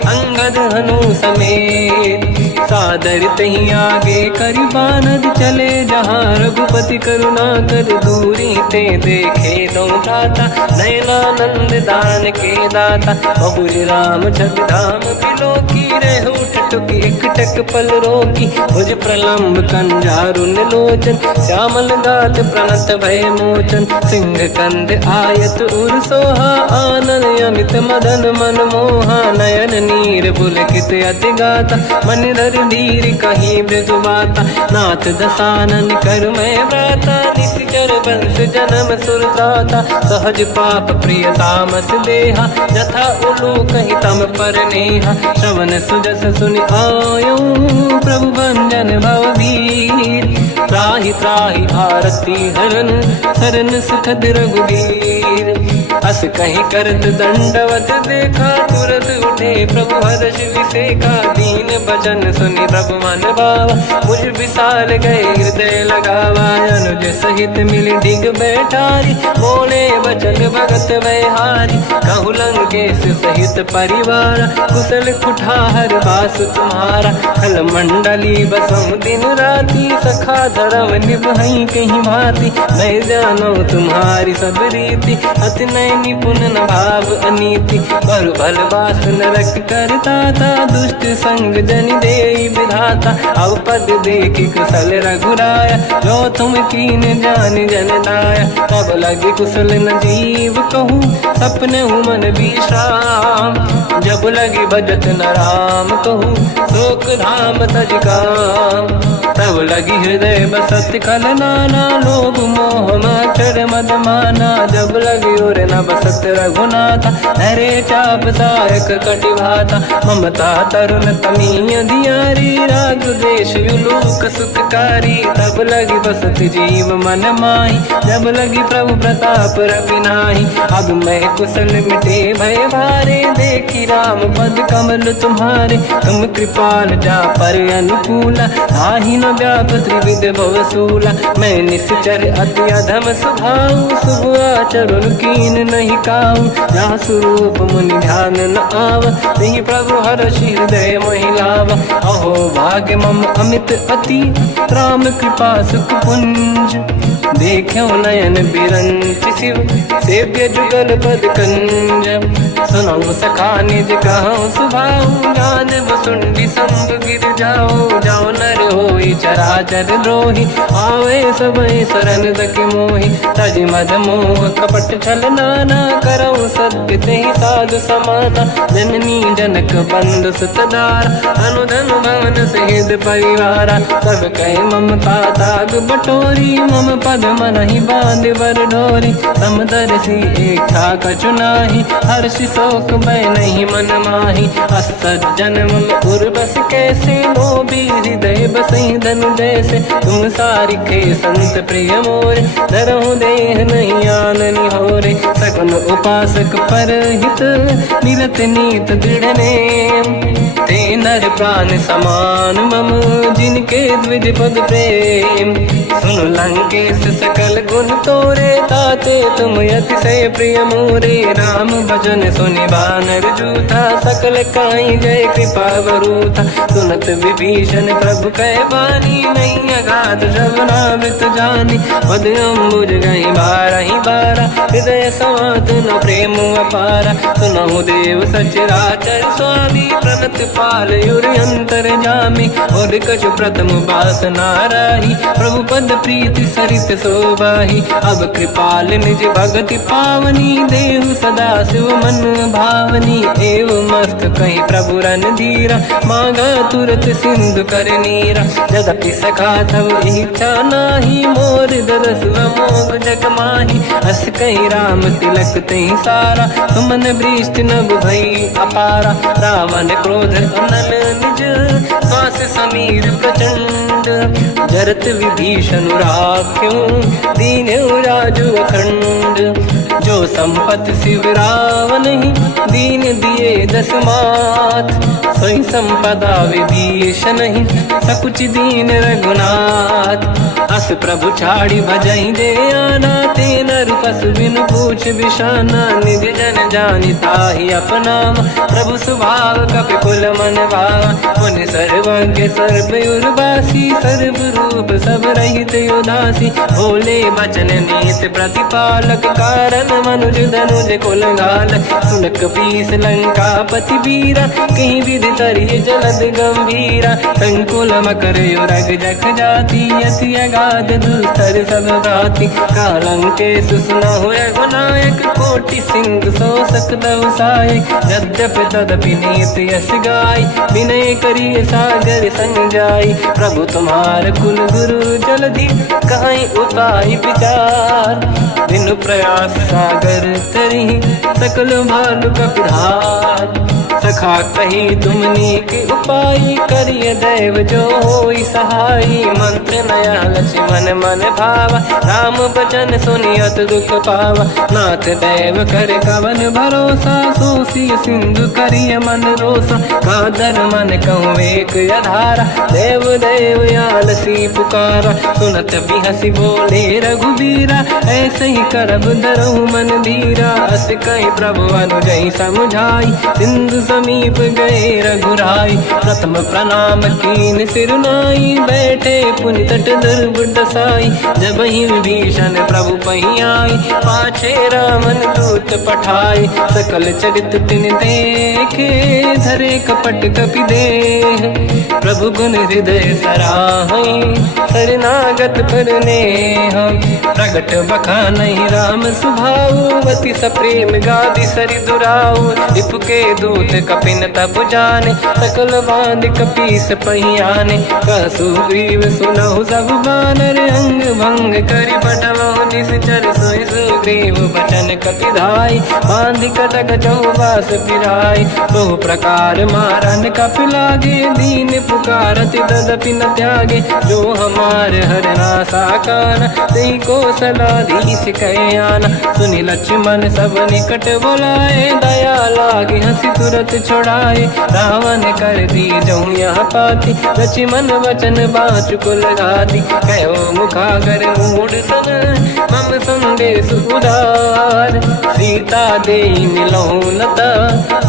अंगद हनु समेत। सादर तही आगे करी बानर चले जहाँ रघुपति करुणा कर दूरी ते देखे दो भ्राता नयनानंद दान के दाता बहुरी राम छवि धाम बिलो की रह उठ टुकी एक टक पल रोकी भुज प्रलंब कंजारुन लोचन श्यामल गात प्रणत भय मोचन सिंह कंद आयत उर सोहा आनन अमित मदन मन मोहा नयन नीर पुलकित अति गाता मन धर धीर कहीं मृदु माता नाथ दसानन कर मैं व्राता निश्चर वंश जन्म सुरदाता सहज पाप प्रिय तामस देहा जथा उलू कहीं तम पर नेहा श्रवण सुजस सुनि आयो प्रभु भंजन भववीर त्राहि त्राहि आरती हरन सरन सुखद रघुवीर अस कहीं करत दंडवत देखा तुरत उठे प्रभु हर्ष विसेखा दीन भजन सुनि प्रभु मन भावा मुझ विशाल गए हृदय लगावा अनुज सहित मिल डिग बैठारी बोले बचन भगत वैहारी कहु लंकेश सहित परिवार कुशल कुठार बास तुम्हारा खल मंडली बसहु दिन राती सखा धर्म निभई कहीं भांति मैं जानो तुम्हारी सब रीति अति नय निपुण न भाव अनीति पर भल बास नरक करता था दुष्ट संग जन दे विधाता अब पद देखी कुशल रघुराया जो तुम कीन जान जन दाया तब लगे कुशल न जीव कहूँ सपने मन विश्राम जब लगे भजत न राम कहूँ शोक धाम तज काम तब लगी हृदय बसत कल नाना लोभ मोह मच्छर मद माना जब लगी और न बसत रघुनाथा हरे चाप सायक कटिभाता ममता तरुण तमीय धियारी राग देश युलोक सुखकारी तब लगी बसत जीव मन माही जब लगी प्रभु प्रताप रवि नाही अब मैं कुशल मिटे भय भारे देखी राम पद कमल तुम्हारे तुम कृपाल जा पर अनुकूला आही न व्याप त्रिविध भवसूला मैं निश्चर अति अधम स्वभाव शुभ आचरण कीन नहीं काऊ जहाँ स्वरूप मुनि ध्यान न आव नहीं प्रभु हर्ष हृदय महिलावा अहो भाग्य मम अमित अति राम कृपा सुख पुंज देखो नयन बिरंच शिव सेव्य जुगल पद कंज सुनो सखा निज कहूँ सुभाऊ ज्ञान वसुंडी संग गिर जाओ जाओ नर होई चराचर द्रोही आवे सबई शरण दक मोहि तज मद मोह कपट छल नाना करऊँ सत्य तेहि साधु समाना जननी जनक बंधु सुतदार अनुधन भवन सहित परिवारा सब कहे ममता ताग बटोरी मम पद मन ही बांध बर डोरी समदर्शी इच्छा कछु नाही हर्ष शोक मैं नहीं मन माही असज्जन मम उर्वश कैसे लोभी हृदय बसई धनु जैसे तुम सारिखे संत प्रिय मोरे धरहु देह नहीं आननि होरे सगुन उपासक पर हित निरत नीत दृढ़ नेम ते नर प्राण समान मम जिनके द्विज पद प्रेम सुन लंकेश सकल गुण तोरे ताते तुम अतिशय प्रिय मोरे राम भजन सुनि बानर जूथा सकल काई जय कृपा वरूथा सुनत विभीषण प्रभु कह बानी नहीं अगाध श्रवणामृत जानी पद अम्बुज गई बारहि बारा हृदय समात न प्रेम अपारा सुनहु देव सचराचर स्वामी प्रणत पाल युर अंतर जामी और कछु प्रथम बास नाराही प्रभु पद प्रीति सरित शोभाही अब कृपाल निज भगति पावनी देहु सदा शिव मन भावनी एव मस्त कहीं प्रभु रन धीरा मांगा तुरत सिंधु कर नीरा यद्यपि सखा तब इच्छा नाही मोर दरस मोग जग माही अस कहीं राम तिलक तही सारा तुमन वृष्ट नभ भई अपारा रावण क्रोध अनल निज श्वास समीर प्रचंड जरत विभीषण राख्यो दीन राजु अखंड जो जो संपत्ति शिवराव नहीं दीन दिए 10 मात सोई संपदा विभीष नहीं सकुच दीन रघुनाथ अस प्रभु छाड़ी भजई दे आना तेन रूपस बिन पूछ बिशाना निज जन जानिता ही अपना प्रभु स्वभाव कपि कुल मन भावा मुनि सर्वज्ञ सर्व उर्वासी सर्व रूप सब रहित उदासी भोले बचन नीत प्रतिपालक कारण मनुज धनुज कुल घाल सुन कपीस लंका पति वीरा कहीं विधि तरिय जलद गंभीरा संकुल मकर युरग जख जाति अति अगाध दुस्तर सब भाति कालंके सुसना हुए गुनायक कोटि सिंह सो सकदव साय यद्यप तदपि नीत यस गाय विनय करिय सागर सन जाय प्रभु तुम्हार कुल गुरु जलधि कहीं उपाय विचार बिनु प्रयास सागर तरी सकल भालु कपिधार सखा कही तुमनी के उपाय करिय दैव जो होई सहाई मंत्र नया लक्ष्मण मन भावा राम बचन सुनियत दुख पावा नाथ दैव कर कवन भरोसा सोसी सिंधु करिय मन रोसा कादर मन कहूँ एक अधारा देव देव आलसी पुकारा सुनत भी हंसी बोले रघुबीरा ऐसे ही करब धरहु मन धीरा अस कहीं प्रभु अनुजई समझाई सिंधु समीप गए रघुराई प्रथम प्रणाम कीन सिरुनाई बैठे पुनि तट दुर्बुड साई जब ही विभीषण प्रभु पही आई पाछे रामन दूत पठाई सकल चरित तिन देखे धरे कपट कपि देह प्रभु गुण हृदय सराहई शरणागत पर नेह प्रगट बखानहि राम सुभावती सप्रेम गादि सरि दुराऊ रिपु के दूत कपिन तब जाने सकल बांध कपीस पहियाने कहसु ग्रीव सुनहु सब बानर अंग भंग करि बटवहु निश्चर सोई सुग्रीव बचन कपिधाई बांध कटक चौबास फिराई बहु प्रकार मारन कपि लागे दीन पुकारति तदपि न त्यागे जो हमार हरना साकाना तेहि को सलाधीश कहे आना सुनि लक्ष्मण सब निकट बोलाए दया लागे हंसी तुरत छोड़ाए रावण कर दी जो यहाँ पाती लक्ष्मण वचन बाचु कुल घाती कहो मुखागर मूड सन मम संदेश उदार सीता दे मिलौनता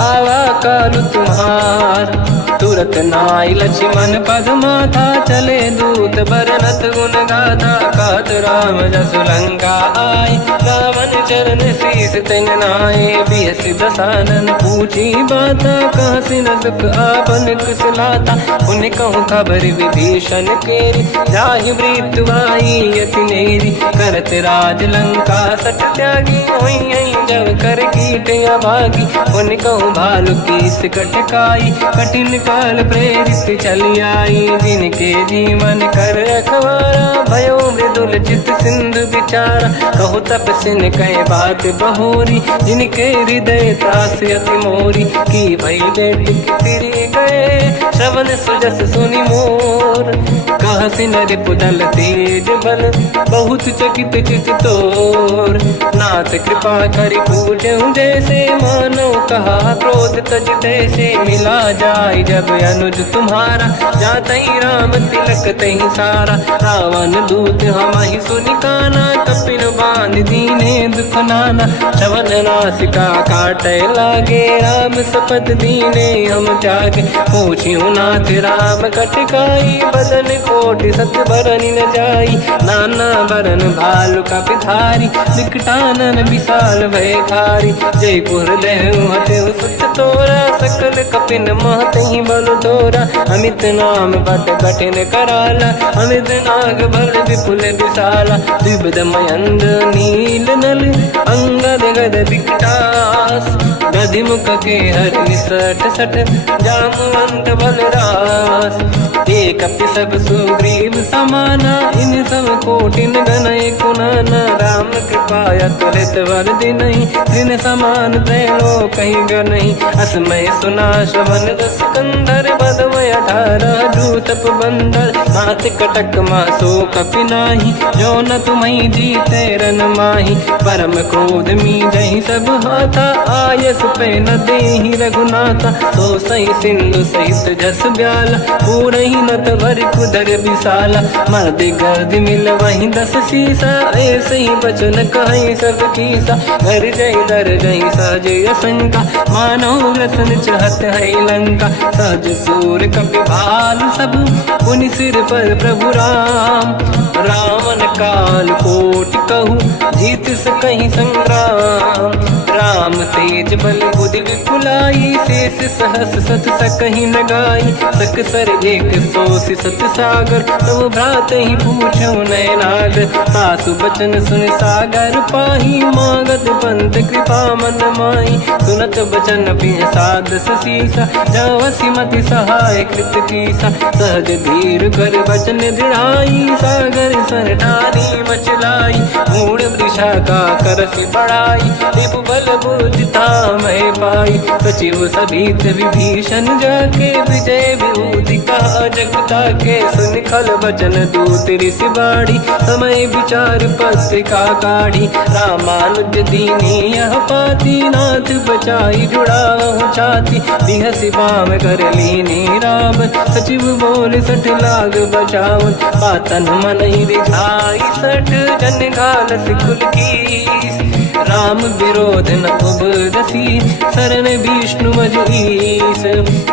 आवा कालु तुम्हार तुरत नाई लक्ष्मण पद माथा चले दूत बरनत गुण गाथा कात राम जसु लंका आए रावण चरण शीस तिन नाये बिहसि दसानन पूछी बाता कहाँ से न दुख आपन कुशलाता उन्हें कहूँ खबर विभीषण केरी जाहि मृत्यु आई यति नेरी करत राज लंका सट त्यागी हुई जब कर कीट अभागी उन्हें कहूँ भालू कीस कटकाई कठिन काल प्रेरित चली आई जिनके जीवन कर रखवारा भयो मृदुल चित सिंधु विचारा कहु तपसिन कह बात बहोरी जिनके हृदय त्रास अति मोरी की भई बेट फिरी गए श्रवण सुजस सुनि मोर कहा सिन रिपुदल तेज बल बहुत चकित चित तोर नाथ कृपा करि पूजहु जैसे मानो कहा क्रोध तज तैसे मिला जाय जब अनुज तुम्हारा जातहि राम तिलक तहि सारा रावण दूत हमहि सुनि काना कपिन बांध दीने दुख नाना श्रवण नासिका काटे लागे राम सपथ दीने हम त्यागे पूछियो नाथ राम कटकाई बदन कोटि सत बरनि न जाई नाना बरन भालु कपिधारी निकटानन विशाल भय खारी जयपुर देहु हतेउ सुत तोरा सकल कपिन महतहि बल तोरा अमित नाम बट कठिन कराला अमित नाग बल विपुल विशाला द्विविध मयंद नील नल अंगद गद विकटास गधि मुख के हर निसट सट जामवंत बलरास ते कपि सब सुग्रीव समाना, इन सब कोटिन गणय कुनाना। राम कृपाया तुलित वर दिनहि, तृण समान त्रैलोक ही गणहि। असमय सुना श्रवण रस कंधर, बदमय 18 दूतप बंदर। मात कटक मासो कपि नाही, जो न तुम्हि जीते रन माही। परम क्रोध मीजहि सब हाथा, आयस पे न देहि रघुनाथा। तो सही सिंधु सहित जस ब्याला, पूरहि नत भर कुदर विशाला। मर्द गर्द मिल वहीं 10 सीसा, ऐसे ही बचन कहीं सब कीसा। घर जय दर जय सहज असंका, मानव रसन चहत है लंका। सहज सूर कपि भाल सब, पुनि सिर पर प्रभु राम। रावण काल कोटि कहूँ, जीत सकहि संग्राम। राम तेज बल बुद्धि विपुलाई, शेष सहस सत सकहि न गाई। सकसर एक सोसि सत सागर, तब भ्रात ही पूछो नयनागर। सासु बचन सुन सागर पाही, मागत पंथ कृपा मन माही। सुनत बचन पिय साध सीसा, जवसि मति सहाय कृत कीसा। सहज धीर कर बचन दृढ़ाई, सागर सन ठानी मचलाई। मूढ़ वृषा का करसि बढ़ाई, रिपु बल बुद्धि तामहि पाई। सचिव सभीत विभीषण जाके, विजय विभूति कहा जगता के। सुन खल बचन दूत ऋषि बाड़ी, समय विचार पत्रिका काढ़ी। रामानुज दीनी यह पाती, नाथ बचाई जुड़ाहु छाती। बिहसि बाम कर लीनी राम, सचिव बोल 60 लाग बचावन। पातन मन ही रिझाई 60, जन घाल सिकुल कीस। राम विरोध न उबरसी, शरण विष्णु मज ईस।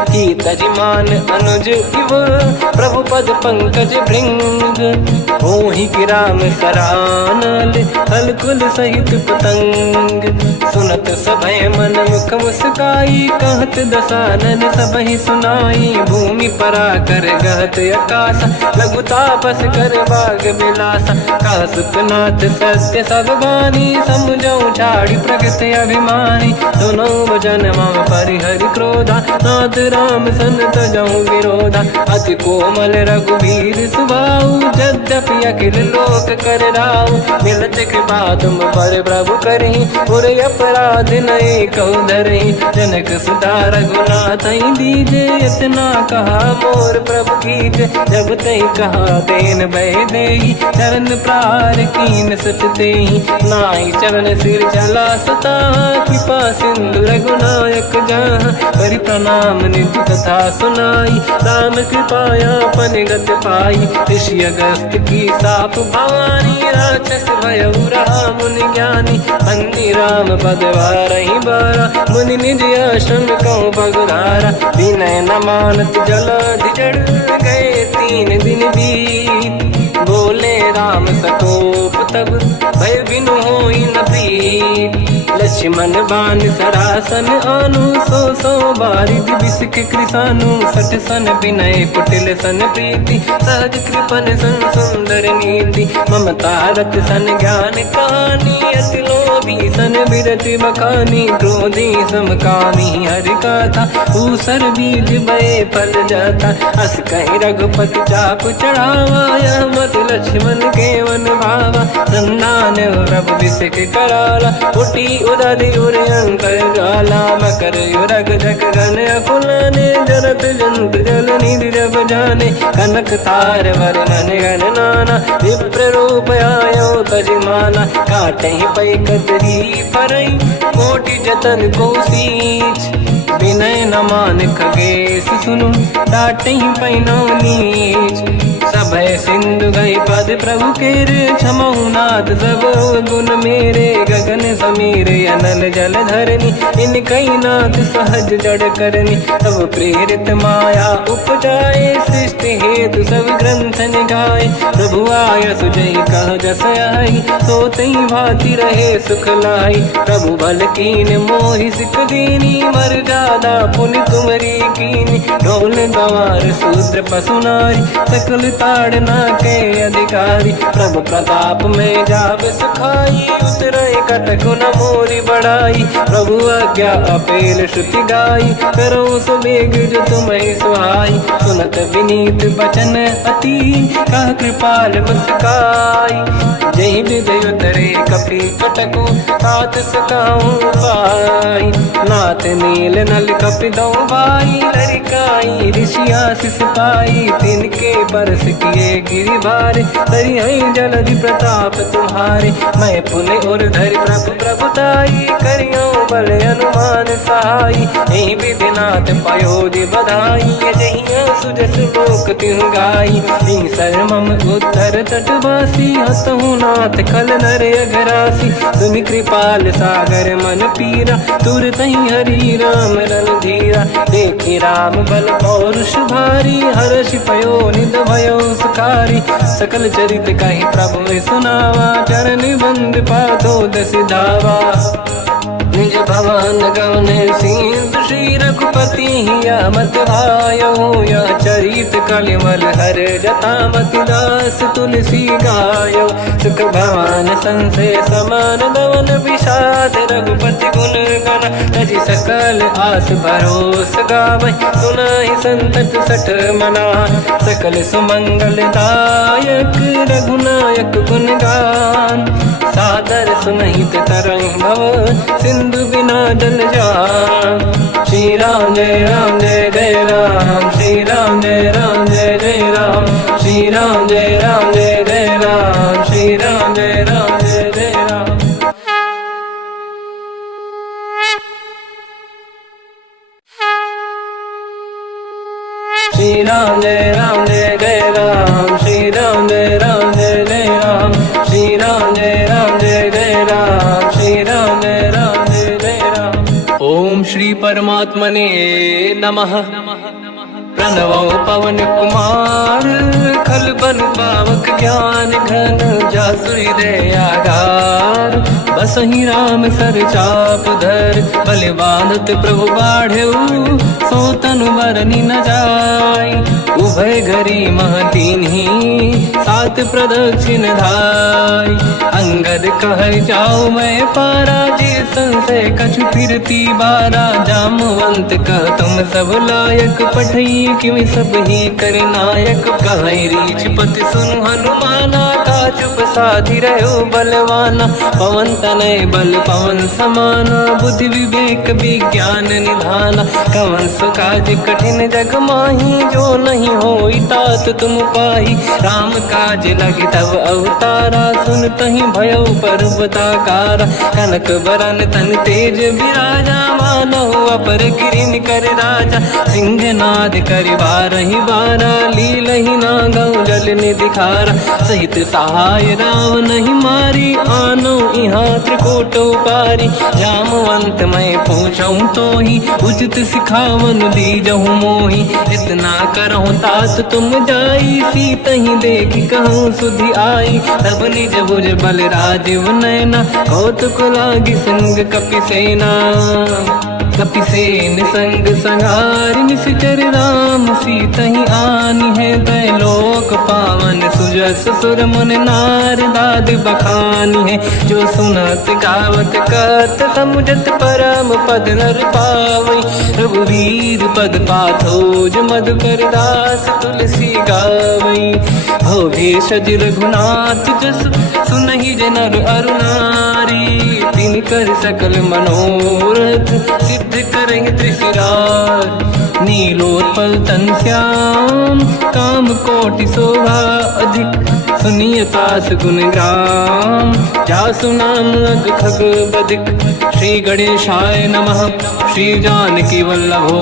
की तजिमान अनुज इव, प्रभु पद पंकज भृंग। होहि कि राम सरानल, हलकुल सहित पतंग। सुनत सभय मन मुख मुस्काई, कहत दसानन सबहि सुनाई। भूमि परा कर गहत आकाश, लघु तापस कर बाग बिलासा। कह सुखनाथ सत्य सब बानी, समझौ छाड़ी प्रगति अभिमानी। सुनो भजन मम परिहरि क्रोधा, नाथ राम सन तजहु विरोधा। अति कोमल रघुवीर सुभाऊ, यद्यपि अखिल लोक कर राऊ। मिलत कृपा तुम पर प्रभु करहि, पुर अपराध नये कहु धरहि। जनक सुता रघुनाथ दीजे, इतना कहा मोर प्रभु कीजे। जब तहि कहा देन भय देहि, चरण प्रार कीन सत तेहि। नाहि चरण सिर चला सता, कृपा सिंधु रघुनायक जहाँ। करि प्रणाम निधि कथा सुनाई, राम कृपाया पन गत पाई। ऋषि अगस्त की साप भवानी, राक्षस भयउ रहा मुनि ज्ञानी। बंदी राम पद वारहि बारा, मुनि निज आश्रम कहु पगुधारा। विनय न मानत जलाधि जड़, गए 3 दिन बीत। बोले राम सकोप तब, भय बिनु होई न प्रीत। लक्ष्मण बान सरासन आनु, 100 बारिद बिसक कृसानु। 60 सन विनय कुटिल सन प्रीति, सहज कृपन सन सुंदर नीति। ममता रत सन ज्ञान कहानी, अति लोभी सन बिरति बखानी। क्रोधी समकामी हरि कथा, ऊसर बीज बये फल जाता। अस कहि रघुपति चाप चढ़ावा, यह मत लक्ष्मण के मन भावा। संधान प्रभु बिसक कराला, उठी उदधि उरयंकर ज्वाला। मकर युरग जग गण अकुलाने, जरत जंत जल निधि जब जाने। कनक तार वर्णन गण नाना, विप्र रूप आयो तजिमाना। काटहि पै कतरी परई, कोटि जतन को सींच। विनय न मान खगेश सुनु, डांटहि पैनौ नीच। सभय सिंधु गई पद प्रभु केरे, क्षमहु नाथ सब गुण मेरे। गगन समीरे अनल जल धरनी, इन कई नाथ सहज जड़ करनी। तब प्रेरित माया उपजाए, सृष्टि हेतु सब ग्रंथ निगाए। प्रभु आय सुजई कह जस आई, सोतई भांति रहे सुख लाई। प्रभु बल कीन मोहि सिख दीनी, मर्यादा पुनि तुमरी कीनी। ढोल गंवार शूद्र पशु नारी, सकल ताड़ना के अधिकारी। प्रभु प्रताप में जाब सुखाई, उतरे कटक गुण मोरी बढ़ाई। प्रभु आज्ञा अपेल श्रुति गाई, करो सो बेग जो तुम्हें सुहाई। सुनत विनीत बचन अति, कह कृपाल मुस्काई। जय विदय उतरे कपि कटकु, तात सकाऊं पाई। नाथ नील नल कपि दो भाई, लरिकाई ऋषि आशीष पाई। तिनके परस किए गिरि भारे, तरिहै जलधि प्रताप तुम्हारे। मैं पुने और धरि प्रभु प्रभुताई, करियो बल अनुमान सहाई। यही विधिनाथ पयोधि बधाई, जहिया सुजस लोक तिहु गाई। सरमम उत्तर तटवासी, हतहु नाथ खल नर अघरासी। तुम कृपाल सागर मन पीरा, तुरत ही हरि राम रन धीरा। देखी राम बल पौरुष भारी, हर्ष पयो निध भयो सुखारी। सकल चरित कहि प्रभु सुनावा, चरण बंद पादो दस धावा। निज भवन गवन सिंधु, श्री रघुपति हिया मत भायो। या चरित कलिमल हर जटा, मति दास तुलसी गायो। सुख भवन संशय समान दवन, विषाद रघुपति गुण गण। तजि सकल आस भरोस गावै, सुनाहि संतत सठ मना। सकल सुमंगल दायक, रघुनायक गुण गान। सादर सुनहित तरंग भव, सिंधु बिना जल जान। श्री राम जय राम जय जय राम, श्री राम जय राम जय जय राम। श्री राम जय राम जय जय राम, श्री राम जय राम जय जय राम। श्री राम जय राम जय जय राम, श्री राम जय राम जय जय राम। श्री राम जय राम जय जय राम, श्री राम जय राम जय जय राम। ओम श्री परमात्मने नमः। प्रणवो पवन कुमार, खल बन पावक ज्ञान घन। जासुरी दयागार, बसहि राम सर चाप धर। बल बांधत प्रभु बाढ़ऊ, सो तनु बरनि न जाय। उभय घरी मह दीन्ही, सात प्रदक्षिण धाय। अंगद कह जाओ मैं पारा, जे संशय कछु फिरती बारा। जामवंत कह तुम सब लायक, पठई किमि सब ही कर नायक। कहि रीछ पति सुनु हनुमाना, का चुप साधि रहो बलवाना। पवन तनय बल पवन समाना, बुद्धि विवेक विज्ञान निधाना। कवन सो काज कठिन जग माही, जो नहीं होई तात तुम पाही। राम काज लगे तब अवतारा, सुनतहि भयो पर्वताकारा। कनक बरन तन तेज विराजा, मानहु अपर गिरिन कर राजा। सिंहनाद करि बारहि बारा, लीलहि नागौ जल निधिखारा। सहित सहाय राव नहीं मारी, आनो इहाँ त्रिकोट पारी। जामवंत मैं पूछऊँ तोहि, उचित सिखावन दीजहु मोहि। इतना करहु तात तुम जाई, सीतहि देखि कहूँ सुधि आई। तब निज भुज बल राजीव नयना, कौतुक लागी संग कपि सेना। कपिसेन संग संहारि, निश्चर राम सीतहि आनि है। दैलोक पावन सुजस सुर मुनि नार, दाद बखानी है। जो सुनत गावत कहत, समुझत परम पद नर पावै। रघुवीर पद पाथोज, मधुकर दास तुलसी गावै। हो भेषज रघुनाथ जस, सुनहि जे नर अरु नारी। तिन कर सकल मनोरथ, सिद्ध करहि त्रिशिरार। नीलोत्पल तन श्याम, काम कोटि शोभा अधिक। सुनिय तास गुण ग्राम, जासु नाम अग खग बदिक। श्री गणेशाय नमः। श्री जानकी वल्लभो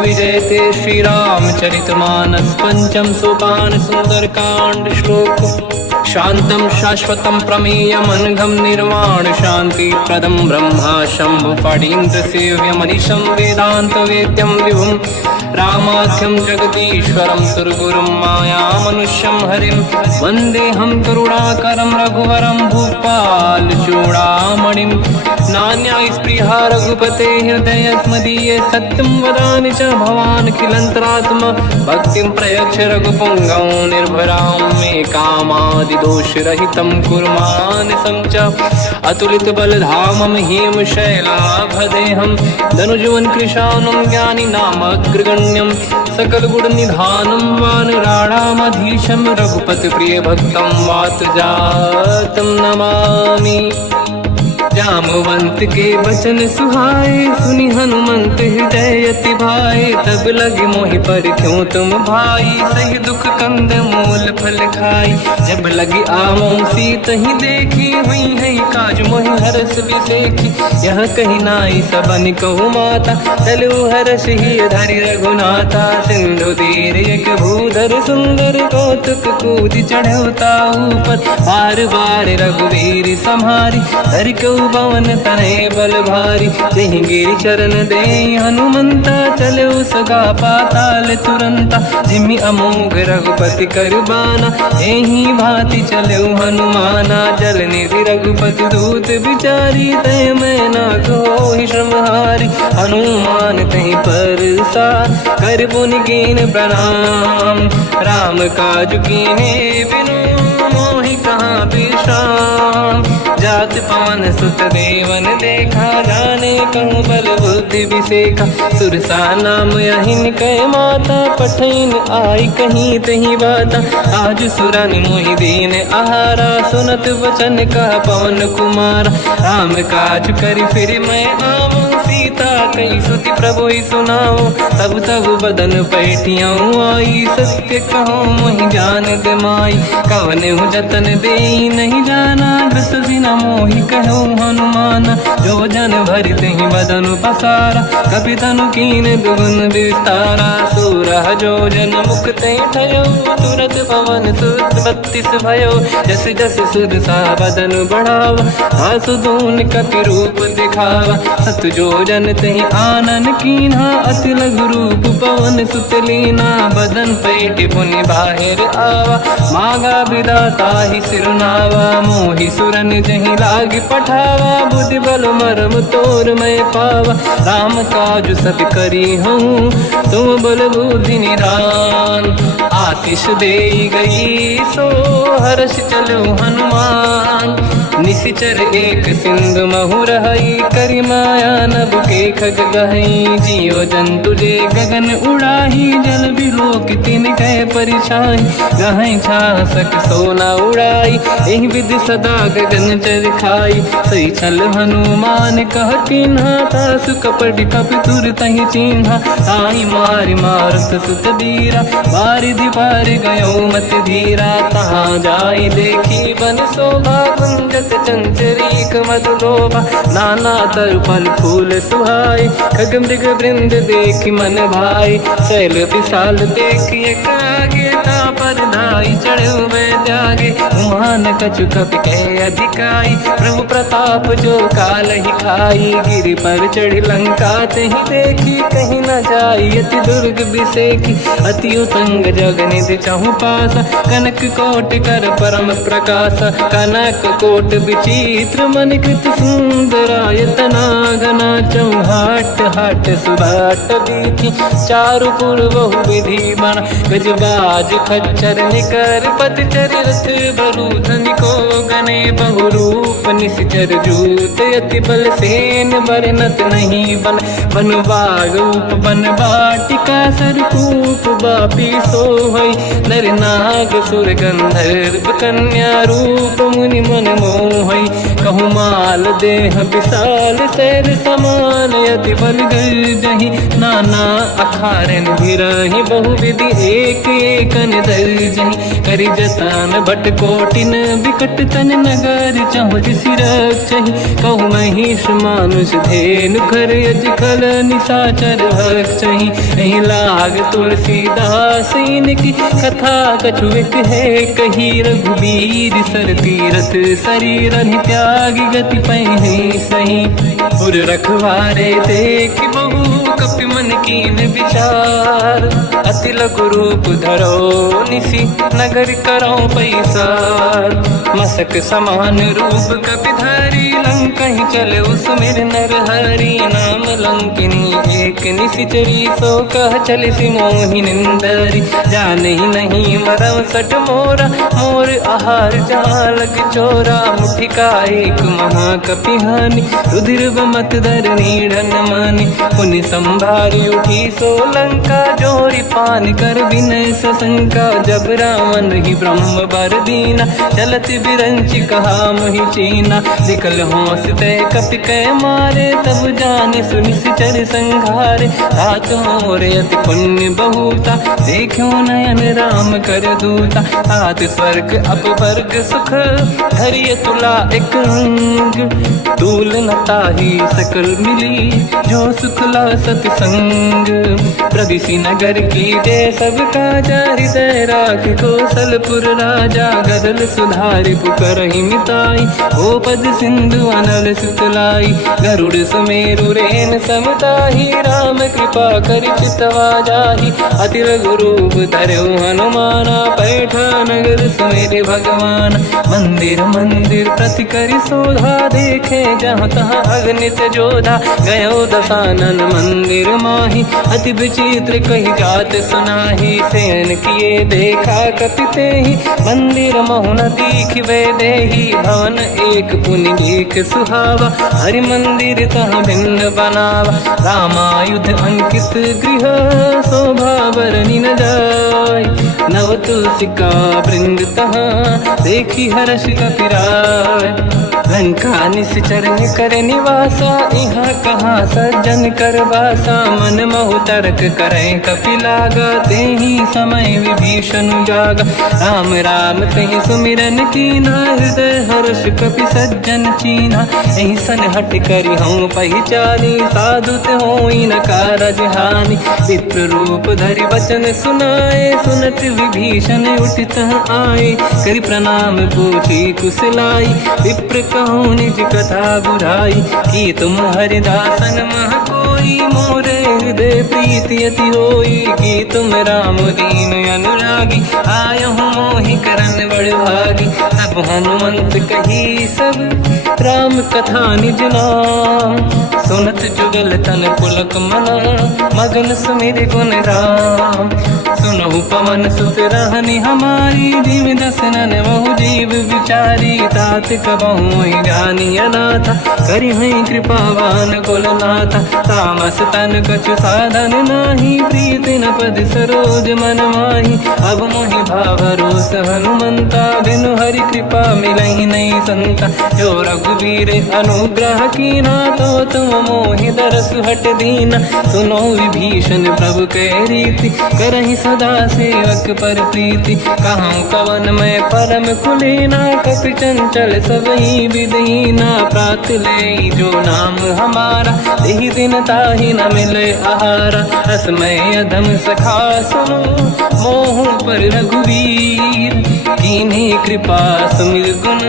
विजयते, श्री रामचरित मानस। पंचम सोपान सुंदर कांड श्लोक। शांतं शाश्वतं प्रमेयमनघं, निर्वाण शांति प्रदं ब्रह्मा शंभु। फणीन्द्र सेव्यमनिशं, वेदांत वेद्यं विभुं। रामाख्यं जगदीश्वरं, सुरगुरुं मायामनुष्यं हरिं। वन्देऽहं करुणाकरं रघुवरं, भूपाल चूडामणिं। नान्यास्पृहा रघुपते हृदयस्मदीये, सत्यं वदामि च भवानखिलन्तरात्मा। भक्तिं प्रयच्छ रघुपुङ्गं, निर्भरां मे कामादि दोष रहितं कुर्मानसं च अतुलित बलधामं हेम शैलाभदेहं धनुजवन कृशानं ज्ञानिनामग्रगण्यं सकल गुण निधानं वानराणामधीशं रघुपति प्रिय भक्तं वात जातं नमामि। जामवंत के वचन सुहाए सुनि हनुमंत हृदय अति भाए तब लगे मोहि पर क्यों तुम भाई सही दुख कंद मूल फल खाई जब लगी आमो सीत ही देखी हुई है काज मोहि हरस बिसेखी यह कही नाई सबन कहु माता चलु हरस ही धरि रघुनाथा सिंधु तीर एक भूधर सुंदर कौतुक कूद चढ़ौता ऊपर बार बार रघुवीर सम्हारी हरि को पवन तनय बल भारी जहि गिरि चरण दे हनुमंता चलो सगा पाताल तुरंता जिमि अमोघ रघुपति कर बाना एहि भांति चलो हनुमाना जल निधि रघुपति दूत बिचारी तय मैं ना कोहि श्रमहारी हनुमान तहि परसा कर पुनि कीन प्रणाम राम काज कीन्हे बिनु मोहि कहाँ विश्राम जात पवन सुत देवन देखा जाने कहूँ बल बुद्धि विसेखा सुरसा नाम यहिन कह माता पठैन आई कहीं तही बाता आज सुरन मोहि दीन आहारा सुनत वचन का पवन कुमार राम काज करि फिर मैं आऊँ सीता कई सुति प्रभु सुनाओ तब तब बदन पैठियाँ आई सत्य कहो मोहि जान दमाई कवन हूँ जतन दे नहीं जाना ग्रस सिना मोहि कहो हनुमान जो जन भरि तहि बदन पसारा कपि तनु कीन दुगुन विस्तारा सूरह जो जन मुख ते ठयो तुरत पवन सुत 32 भयो जस जस सुध सा बदन बढ़ावा आसु दून कपि रूप दिखावा सत जो जन तहि आनन कीन्हा अति लघु रूप पवन सुत लीना बदन पैठ पुनि बाहिर आवा मागा विधाता ही सिरनावा मोहि सुरन जहि लाग पठावा बुद्धि बल मरम तोर मैं पावा राम काज सब करी हूँ तुम बल बुद्धि निधान आशीष दे गई सो हर्ष चलो हनुमान निशिचर एक सिंधु महु रहई करि माया नभ के खग गहई जीव जंतु जे गगन उड़ाही जल बिलोक तिन कह परिछाई गहई छासक सोना उड़ाई एहि विधि सदा गगन चर खाई सही छल हनुमान कह किन्हा तासु कपट कपि तुर तहि चिन्हा आई मारि मारुत सुत बीरा बारिधि पार गयो मत धीरा तहाँ जाई देखी बन शोभा कुंजत चंचरीक मधुलोभा नाना तरु फल फूल सुहाई खग मृग वृंद देखि मन भाई शैल विशाल देखिए कागे पर धाई चढ़ो मैं त्यागे उमान कछु कपि कह अधिकाई प्रभु प्रताप जो काल ही खाई गिरि पर चढ़ लंका तहि देखी कहीं न जाई अति दुर्ग बिसेखी अति उतंग जग निधि चहु पासा कनक कोट कर परम प्रकाश कनक कोट विचित्र मन कृत सुंदरायतना घना चौहाट हाट सुभाट बीथी चारु पुर बहु विधि बन गजबाज खच्चर निकर पतचर रथ बरु धनिको गने बहु रूप निश्चर जूत अति बल सेन बरनत नहीं बन बन बाग उप बन बाटिका सरकूप बापी सोहई नर नाग सुर गंधर्व कन्या रूप मुनि मन मोहई कहु माल देह विशाल शैल समान यति बल गर्जहि नाना अखारन भिरहि बहु विधि एक एकन दर्जहि करि जतान भट कोटिन विकट तन नगर चहुज सिरक्षहि कहु महिष मानुष धेनु खर यज खल निशाचर भक्षहि एहि लाग तुलसीदास इनकी कथा कछुक है कही रघुबीर सर तीरथ शरीर त्याग गति पहि सही उर रखवारे देख बहु कपि मन कीन विचार, अति लघु रूप धरो निसी नगर करो पैसार। मसक समान रूप कपि धरी लंका ही चले उसमें नर हरि नाम लंकिनी एक निशिचरी सो कह चले सी मोहि निंदरी। जान ही नहीं मरम सट मोरा मोर आहार जहाँ लग चोरा, मुठिका एक महाकपि हानि रुधिर मत धरनी ढन मानी। पुनि संभारी उठी सो लंका जोरी पान कर विनय सशंका। जब रावण ही ब्रह्म बर दीना चलत बिरंच कहा मोहि चीना। निकल होश तय कपि कै मारे तब जाने सुनिश्चर संघारे। तात मोरे अति पुण्य बहुता देखो नयन राम कर दूता। तात स्वर्ग अपवर्ग सुख धरिय तुला एक अंग, तूल न ताहि सकल मिली जो सुखला सतसंग। प्रदिशि नगर की जय सब काजा हृदय राख कौशलपुर राजा। गदल सुधारि पुकरहि मिताई ओ पद सिंधु अनल सुतलाई। गरुड़ सुमेरु रेन समताहि राम कृपा कर चितवा जाहि। अति लघु रूप धरौ हनुमाना पैठा नगर सुमेरे भगवान। मंदिर मंदिर प्रति करि शोधा देखे जहाँ तहाँ अगणित जोधा। गयो दशानन मंदिर माही अति विचित्र कही जात सुनाही। सेन किए देखा कपि तेहि मंदिर महु न दीखिबे देहि। भवन एक पुनि एक सुहावा हरि मंदिर तहाँ भिन्न बनावा। रामायुध अंकित गृह शोभा बरनि न जाय। नव तुलसी का वृंद तहाँ देखी हर्ष कपि राय। लंका निश्चर कर निवासा यहाँ कहाँ सज्जन कर वासा। मन महु तर्क करें कपि लागा तेहि समय विभीषण जागा। राम राम तेहि सुमिरन कीना हृदय हर्ष कपि सज्जन चीना। एहि सन हट करि हूँ पहिचानी साधु होई न कारज हानि। विप्र रूप धरि वचन सुनाए सुनत विभीषण उठित आए। करि प्रणाम पूछी कुशलाई विप्र कहूँ निज कथा बुराई। कि तुम हरिदासन मह कोई मोरे हृदय प्रीति अति होई। कि तुम राम दीन अनुरागी आय हूँ मोहि करन बड़ भागी। तब हनुमंत कही सब राम कथा निज नाम। सुनत जुगल तन पुलक मना मगन सुमिर गुण राम। सुनहु पवन सुत रहनि हमारी जीव दसनन महु जीव विचारी। तात कबहु जानी अनाथा करि हई कृपावान कुलनाथा। तामस तन कछु साधन नाही प्रीति न पद सरोज मन माही। अब मोहि भावरोस हनुमंता बिनु हरि कृपा मिलहि नहीं संता। जो रघुवीर अनुग्रह कीना तो तुम मोहि दरस हट दीना। सुनो विभीषण प्रभु के रीति करहि सदा सेवक पर प्रीति। कहूँ कवन मैं परम कुलीना कपि चंचल सबई विदहीना। प्रात ले जो नाम हमारा यही दिन ताहि न मिले आहारा। असमय अधम सखा सुनो मोह पर रघुवीर। कीन्ही कृपा सुमिर गुण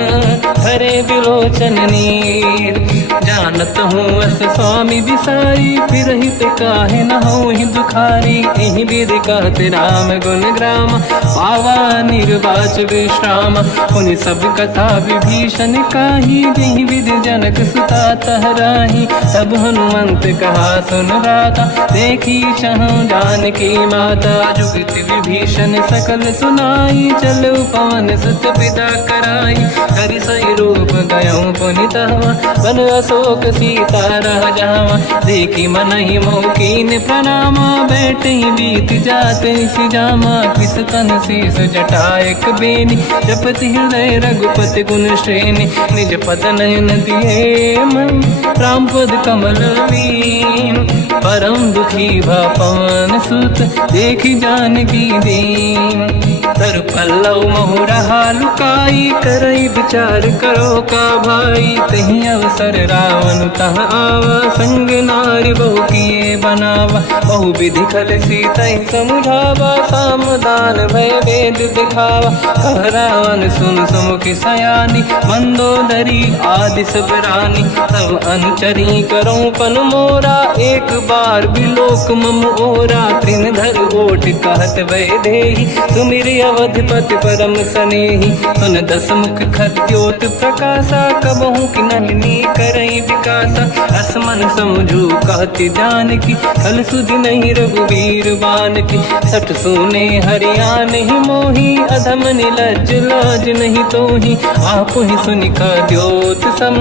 हरे बिलोचन नीर। जानत हूँ अस स्वामी बिसारी फिर हित काहे न हो ही दुखारी। यही विधि कहते राम गुण ग्राम पावा निर्वाच विश्राम। पुनि सब कथा विभीषण काही यही विधि जनक सुता तहराही। तब हनुमंत कहा सुन राता देखी चहु जानकी माता। जुगति विभीषण सकल सुनाई चलो पवन सुत पिता कराई। हरि सही रूप गयो पुनितवा बन अशोक सीता रह जावा। देखी मन ही मोकीन प्रणामा बैठ ही बीत जाते सिजामा। किस तन शेष जटायक बेनी जपति हृदय रघुपति गुण श्रेणी। निज पद नयन दिए मन राम पद कमल लीन। परम दुखी भा पवन सुत देखी जानकी दीन। तर पल्लव महु रहा लुकाई, करई विचार करो का भाई। तही अवसर रावण तह आवा, संग नारी बहु किए बनावा। बहु विधि खल सीता समुझावा, सामदान भय वेद दिखावा। कह रावण सुन सुमुखी सयानी, मंदोदरी आदि सब रानी। तब अनुचरी करो पन मोरा, एक बार बिलोक मम ओरा। तृणधर ओट कहत भय देहि, सुमिर अवधपति परम सनेहि। सुन दस मुख खद्योत प्रकाशा, कबहु कि नलिनी करई विकासा। असमन समझू कहति जानकी, कल सुधि नहीं रघुवीर बानकी। सठ सुने हरिया नहीं मोही, अधम निलज्ज लाज नहीं तोही। आप ही सुनि खद्योत सम,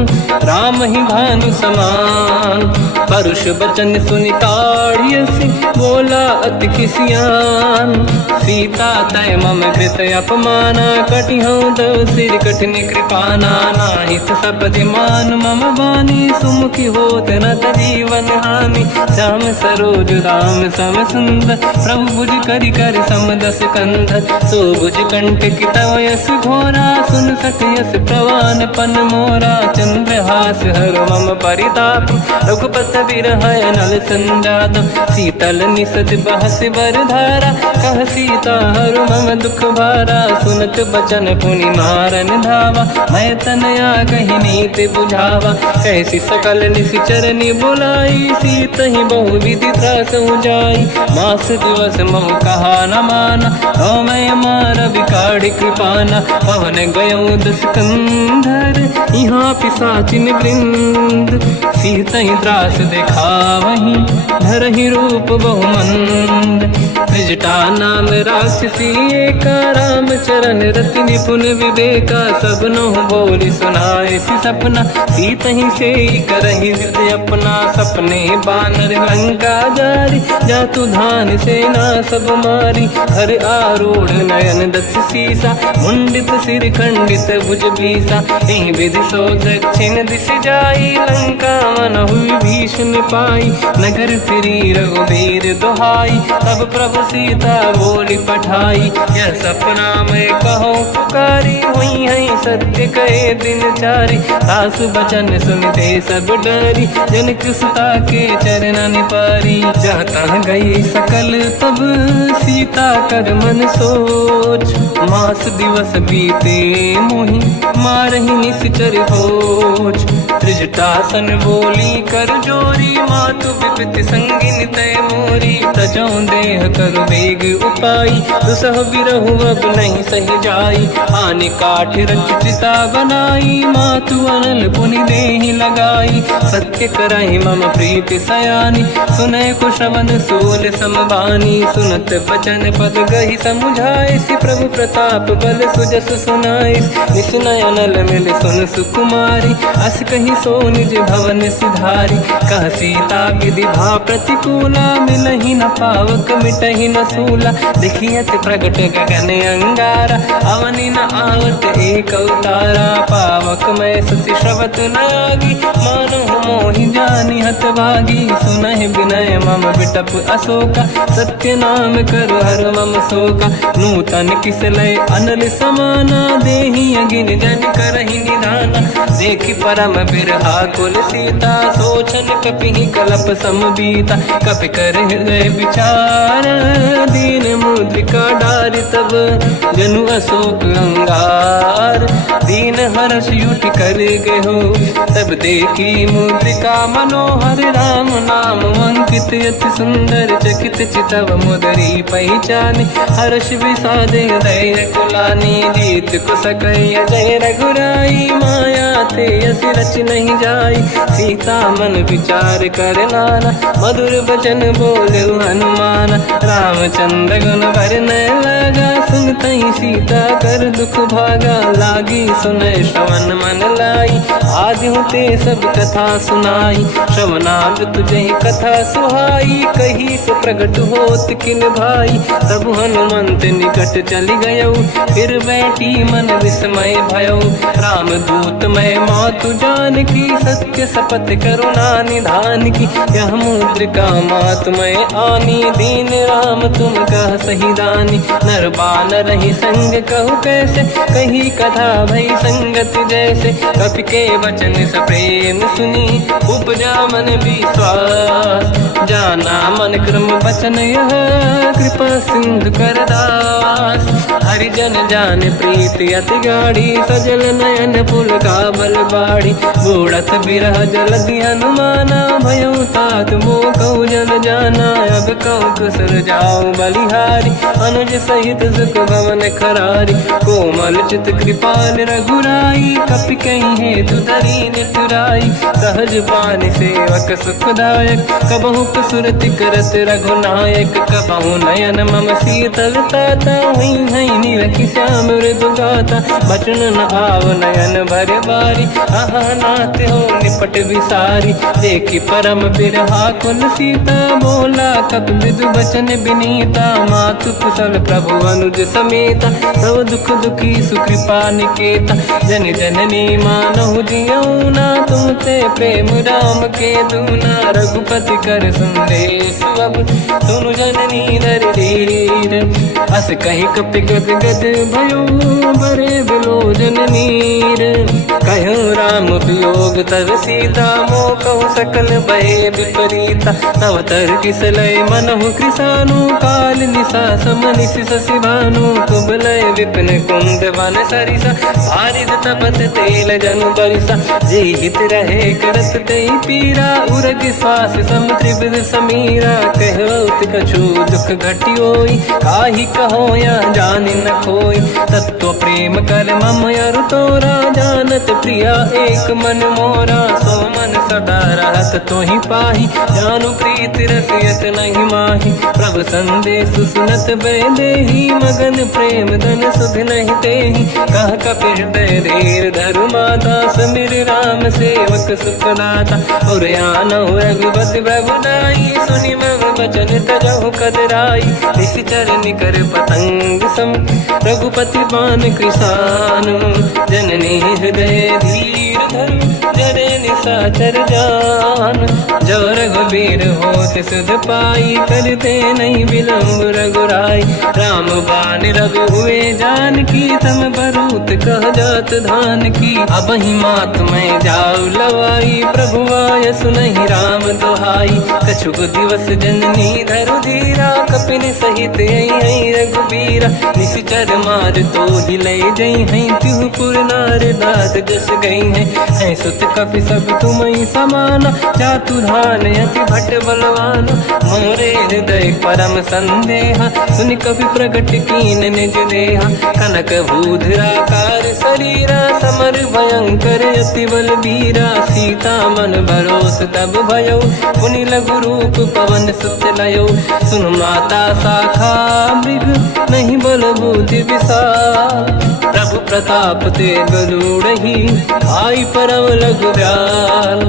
राम ही भानु समान। परुष बचन सुनि ताड़ियसि, बोला अति किसियान। सीता तय मम कृत अपमाना, कटिहउँ दो सिर कठिन कृपाना। नाहित सपदि मान मम बानी, सुमुखी होत न जीवन हानि। श्याम सरोज राम सम सुंदर, प्रभु भुज करि कर सम दस कंधर। सो भुज कंटक तव यस घोरा, सुन सठ यस प्रवान पन मोरा। चंद्रहास हर मम परिताप, रघुपत बिरह नल संजात। शीतल निसत बहस बर धारा, कह सीता हर मम दुख भारा। सुनत बचन पुनि मारन धावा, मैं तनया कही नीति बुझावा। कैसी सकल निशिचरनि बुलाई, सीत ही बहु विधि त्रास जाई। मास दिवस महु कहा न माना, तो मैं मार बिकाढ़ कृपाना। पवन गयो दस कंधर, यहाँ पिशाचिन वृंद। सीत ही त्रास दिखावहीं, धरहि रूप बहुमंद। त्रिजटा नाम राक्षसी एका, राम चरण रति निपुण विवेका। सबनो बोली सुनाए सि सपना, सीत ही से करहि जिद अपना। सपने बानर लंका जारी, जातु धान सेना सब मारी। हर आरूढ़ नयन दस सीसा, मुंडित सिर खंडित भुज बीसा। एहि विधि सो दक्षिण दिश जाई, लंका मनहु विभीषण पाई। नगर फिरी रघुबीर दुहाई, तब प्रभु सीता बोली पठाई। यह सपना मैं कहूँ पुकारी, हुई है सत्य कहे दिन चारी। सास बचन सुनते सब डरी, जनक सुता के चरणन पारी। जाता गई सकल तब सीता कर मन सोच, मास दिवस बीते मोहि मारहि निश्चर होच। त्रिजटासन बोली कर जोरी, मातु विपित संगिन तय मोरी। तजौ देह कर वेग उपाई, दुसह बिरहु अब नहीं सही जाई। आने काठ रचिता बनाई, मातु अनल पुनि देहि लगाई। सत्य करहि मम प्रीति सयानी, सुनय कुशवन सूल समबानी। सुनत बचन पद गहि समुझाए, सि प्रभु प्रताप बल सुजस सुनाई। निसनय अनल मिल सुन सुकुमारी, अस कहि सो निज भवन सिधारी। कह सीता विधि भा प्रतिकूला, मिलहि न पावक मिटहि न सूला। देखियत प्रगट गगन अंगारा, अवनि न आवत एक अवतारा। पावक मैं ससि श्रवत न आगी, मानहु मोहि जानि हत भागी। सुनहि विनय मम बिटप अशोका, सत्य नाम कर हर मम शोका। नूतन किसलय अनल समाना, देहि अगिन जन करहि निधाना। देखि परम बिरहा कुल सीता, सोचन कपिहि कलप समबीता। कपि कर हृदय विचार, दीन मुद्रिका डारि तब जनु अशोक अंगार। दीन हर्ष युट कर गेहो, तब देखी मुद्रिका मनोहर। राम नाम अंकित अति सुंदर, चकित चितव मुदरी पहचान। हर्ष विषाद हृदय कुलानी, जीत कुसकय जय रघुराई। माया ते यस रच नहीं जाई, सीता मन विचार कर नाना। मधुर बचन बोले हनुमान, रामचंद्र गुण वरन लगा। सुनतहि सीता कर दुख भागा, लागी सुने श्रवण मन लाई। आदि होते सब कथा सुनाई, श्रवणाल तुझे कथा सुहाई। कही से प्रगट होत किन भाई, तब हनुमंत निकट चली गयो। फिर बैठी मन विस्मय भयो, राम दूत मैं मातु जान की। सत्य शपथ करुणा निधान की, यह मुद्रिका मातु मैं आनी। दीन राम तुम कह सही दानी, नर बानर ही संग कहु कैसे। कही कथा भई संगत जैसे, कपि के वचन सप्रेम सुनी। उपजा मन विश्वास, जाना मन क्रम वचन यह। कृपा सिंधु कर दास, हरिजन जान प्रीति अति गाढ़ी। सजल नयन पुलकावल बाड़ी, बूढ़त बिरह जलधि हनुमाना। भयो तात मोह कहु जल जाना, अब कहु कुशल जाओ बलिहारी। अनुज सहित सुख भवन खरारी, कोमल चित कृपाल रघुराई। कपि कहीं हेतु धरी नितुराई, सहज पानि सेवक सुखदायक। कबहु कसुरति करत रघुनायक, कबहु नयन मम शीतल ताता। हई हई नीलखि श्याम मृदु गाता, बचन न आव नयन भर बारी। आहा नाथ हो निपट विसारी, देखी परम बिरहा कुल सीता। बोला कपि विदु बचन बिनीता, मातु कुशल प्रभु अनुज समेता। सब दुख दुखी सुकृपा निकेता, जन जननी मानहु जियौना। तुमसे प्रेम राम के दूना, रघुपति कर संदेश अब सुनु जननी नर धीर। अस कहीं कपि गद गद भयो, बरे बिलोचन नीर। कहूँ राम वियोग तब सीता, मोह कहु सकल भय विपरीता। तव तर किसलय मनहु कृसानु, काल निशा समनिश शशि भानु। कुबलय विपिन कुंद वन सरिसा, बारिद तपत तेल जनु बरिसा। जे हित रहे करत ते पीरा, उरग श्वास सम त्रिविध समीरा। कहत कछु दुख घटियोई, काहि कहो या जानि न खोई। तत्व प्रेम कर मम अरु तोरा, जानत प्रिया एक मन मोरा। सो मन सदा रहत तोहि पाही, जानु प्रीत रसियत नहीं माही। प्रभु संदेश सुनत बैदेही, मगन प्रेम धन सुध नहीं तेहि। कह कपि हृदय धीर धरु माता, समिर राम सेवक सुखदाता। और आनहु रघुपति प्रभु नाई, सुनि मम वचन तजहु कदराई। निश्चर निकर पतंग सम, रघुपति बान कृसानु। जननी हृदय धीर धरु, जरे निशाचर जान। जो रघुबीर होत सुध पाई, करते नहीं विलम्ब रघुराई। राम बान रघु हुए जानकी, तम बरूत कह जात धान की। अब ही मात मैं जाऊ लवाई, प्रभु आय सुनहि राम दोहाई। कछुक दिवस जननी धरु धीरा, कपिन सहित आई रघुबीरा। निश्चर मार तो ही ले जई हैं, तिहु पुर नार दाद जस गई हैं। सुत कपि सब तुमहि समाना, जातु धान अति भट बलवाना। मोरे हृदय परम संदेहा, सुनि कपि प्रगट कीन निज देहा। कनक भूधराकार शरीरा, समर भयंकर अति बलबीरा। सीता मन भरोस तब भयो, पुनि लघु रूप पवन सुत लयो। सुन माता शाखा मृग, नहीं बल बुद्धि विशाल। प्रभु प्रताप ते गरुड़हि, आई परम लघु दयाल।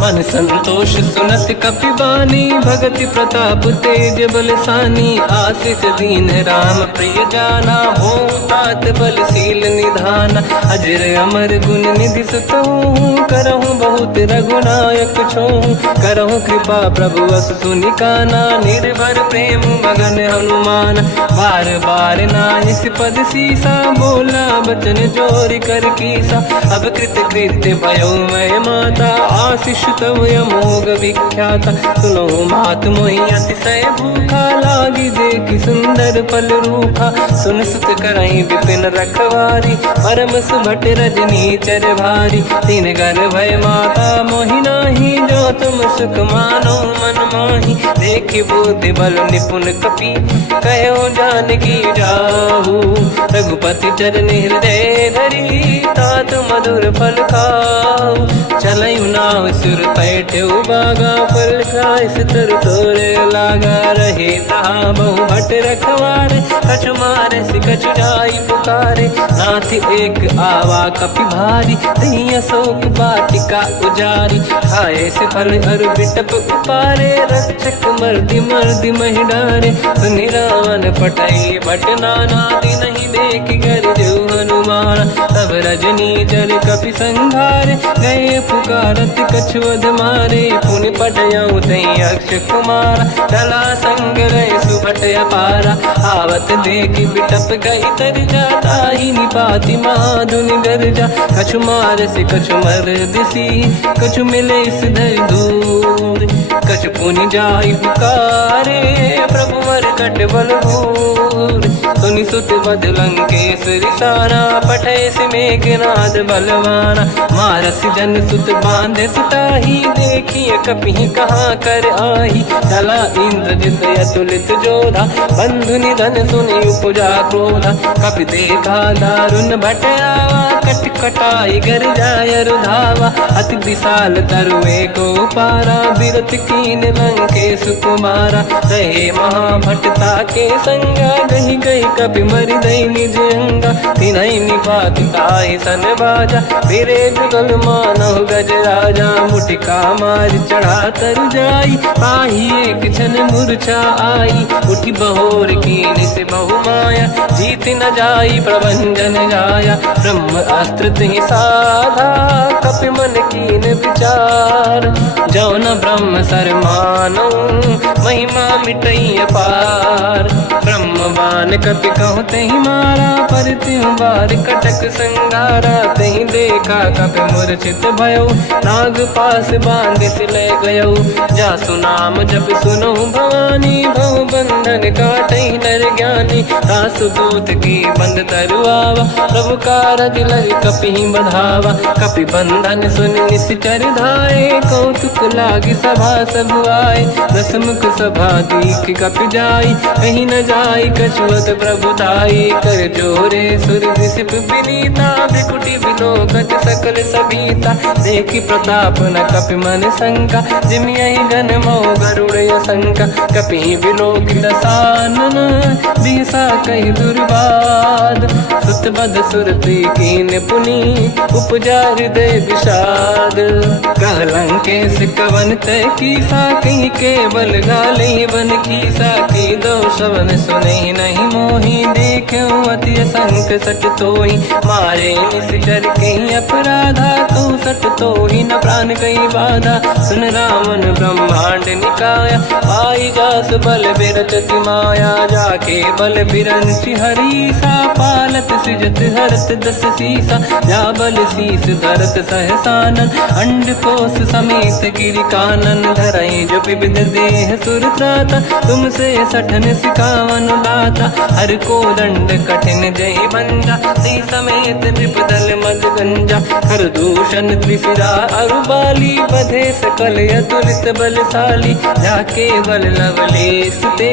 मन संतोष सुनत कपि बानी, भगति प्रताप तेज बलसानी। आशीष दीन राम प्रिय जाना, हो तात बलशील निधान। अजर अमर गुण निधि सुतहु, करहु बहुत रघुनायक छोहु। करहु कृपा प्रभु अस सुनि काना, निर्भर प्रेम मगन हनुमान। बार बार नाहिस पद सीसा, बोला बचन जोरि कर कीसा। अब कृत कृत्य भयो मैं माता, आशीष तव अमोघ विख्याता। सुनो मात मोहि अतिशय भूखा, लागी देखि सुंदर फल रूखा। सुन सुत करहि विपिन रखवारी, परम सुभट रजनी चर भारी। तीन घर भय माता मोहि नाही, जो तुम सुख मानो मन माही। देखि बुद्धि बल निपुण कपि, कहो जानकी जाहू। रघुपति चरण हृदय धरी, तात मधुर फल खाऊ। चलऊ नाव सुर पैठ्यऊ बागा, फल खाय सित सुर तोरे लागा रहे तहाँ बहु भट रखवारे कछु मारे से कछु जाई पुकारे नाथ एक आवा कपि भारी तही अशोक वाटिका उजारी खाए से फल हर बिटप उपारे रक्षक मर्दी मर्दी महि डारे सुनि रावण पटई भट नानादि नहीं देख कर जो हनुमान तब रजनी जल कपि संघारे गए पुकारत कछुअध मारे पुनि पटयऊ तई अक्ष कुमारा चला संग रहे सुभट अपारा आवत देखी बिटप गई तर जाता ही निपाति माधुनि गर्जा कछु मार से कछु मर दिसी कछु मिले इस धर दूर कछु पुनि जाई पुकारे प्रभु मर कट बल भूर सुनि सुत बद लंकेश्वरी सारा पठे से मेघनाद बलवाना मारस जन सुत बांधे सुताही देखिए कपि कहाँ कर आही चला इंद्रजित अतुलित जोधा बंधु निधन सुनि उपजा क्रोधा कपि देखा दारुण भट आवा कट कटाई गर जाय रुधावा अति विशाल तरुए को पारा बिरत कीन लंकेश कुमारा रहे महाभटता के संगा गही गई कपि मरि दई निज अंगा तिनहि निपाति ताहि सन बाजा फिरे जुगल मानव गज राजा मुटिका मार चढ़ा तर जाई पाही एक क्षण मूर्छा आई उठी बहोर कीन से बहु माया जीत न जाई प्रभंजन जाया ब्रह्म अस्त्र तिहि साधा कपि मन कीन विचार जो न ब्रह्म सर मानो महिमा मिटई अपार ब्रह्मवान कपि कहु तहि मारा पर त्यों बार कटक संगारा तहि देखा कपि मूर्छित भयो नाग पास बांध सिले गयो जा सुनाम जब सुनो भवानी भव बंधन काटई नर ज्ञानी दास दूत की बंद तरुआवा प्रभु कारज लग कपि बढ़ावा कपि बंधन सुन निश्चर धाये कौतुक लागी सभा सब आए दसमुख सभा दीख कपि जाई कहीं न जाई कछुअत प्रभुताई कर जोरे सुर दिसिप विनीता बिकुटी विलोकत सकल सबीता देखी प्रताप न कपि मन शंका जिमियहि गन मो गरुड़ शंका कपि विलोकित सानन दिशा कहि दुर्वाद सुतबद सुरति कीन पुनि उपजा हृदय विषाद कहलंकेश कवन तय कीसा कहीं केवल गाले बन कीसा की दो शवन सुने नहीं मोही देखे अति संक सट तोही मारे निश्चर कहीं अपराधा तो सट तोही न प्राण कहीं बाधा सुन रावण ब्रह्मांड निकाया पाई जास बल बिरचति माया जाके बल बिरंचि हरीसा पालत सृजत हरत दस सीसा जा बल शीस धरत सहसानन अंड कोश समेत गिरि कानन धरई जो विविध देह सुर त्राता तुमसे सठन सिकावन दाता हर को दंड कठिन जय बंजा सी समेत विपदल मद गंजा हर दूषण त्रिशिरा अरुबाली बधे सकल अतुलित बलशाली जाके बल लवलेश ते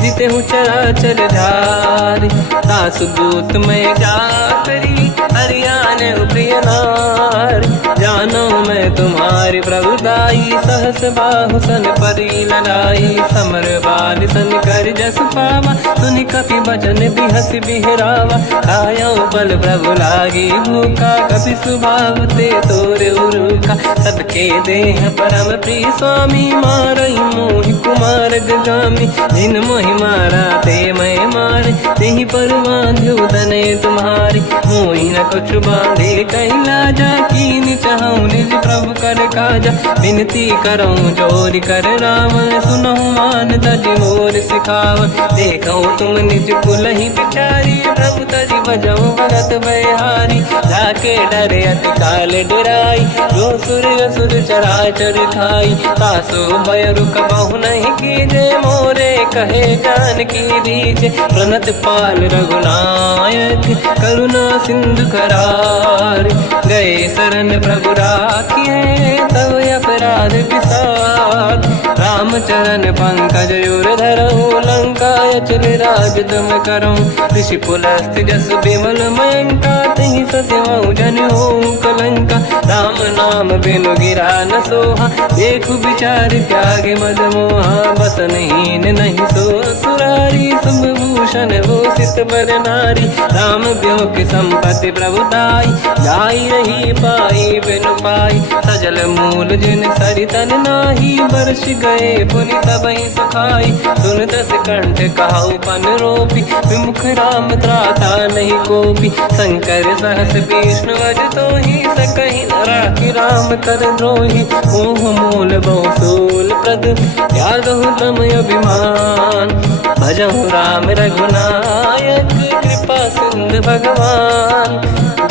जिते हूँ चराचर धारी दास दूत में जाकरी हरियाण प्रिय नार जानो मैं तुम्हारी प्रभुताई सहस बाहु सन परी लड़ाई समर बाल सन कर जस पावा सुनि कपि बचन बिहस बिहरावा खायो बल प्रभु लागी भूखा कपि स्वभाव ते तोरे उरुखा सबके देह परम प्रिय स्वामी मारई मोहि कुमार गगामी जिन मोहि मारा ते मैं मारे तेहि पर बांध्यो तने तुम्हारी मोहि न कुछ बांधे कैला जा कीन चाहूं निज प्रभु कर काजा विनती करऊं जोर कर रावण सुनहु मान तज मोर सिखावन देखो तुम निज कुल ही बिचारी प्रभु तज बजऊ भगत बहारी जाके डरे अति काल डराई जो सुर असुर चराचर खाई तासो भय रुक बहु नहीं कीजे मोरे कहे जान की दीजे प्रणत पाल रघुनायक करुणा सिंधु करार गए शरण प्रभु राखिए तब अपराध विसार राम चरण पंकज उर धरहु, लंका अचल राज तुम करहु। ऋषि पुलस्त्य जस विमल मयंका, तिहि सत्यवहु जन होऊ कलंका। राम नाम बिनु गिरा न सोहा, देखु विचार त्यागे मद मोहा। बसनहीन नहीं सो सुरारी, शुभ भूषण भूषित बर नारी। राम ब्यों की संपत्ति प्रभुताई, जाई रही पाई बिनु पाई। सजल मूल जिन सरितन नाही, बरस गए पुनि तबहि सुखाई। सुन दस कंठ कहाऊ पन रोपी, विमुख राम त्राता नहीं कोपी। शंकर सहस विष्णु अज तोहि, सकहि न राखि राम कर द्रोही। मोह मूल बहु सूल प्रद, त्यागहु तम अभिमान। भजहु राम रघुनायक, कृपा सिंधु भगवान।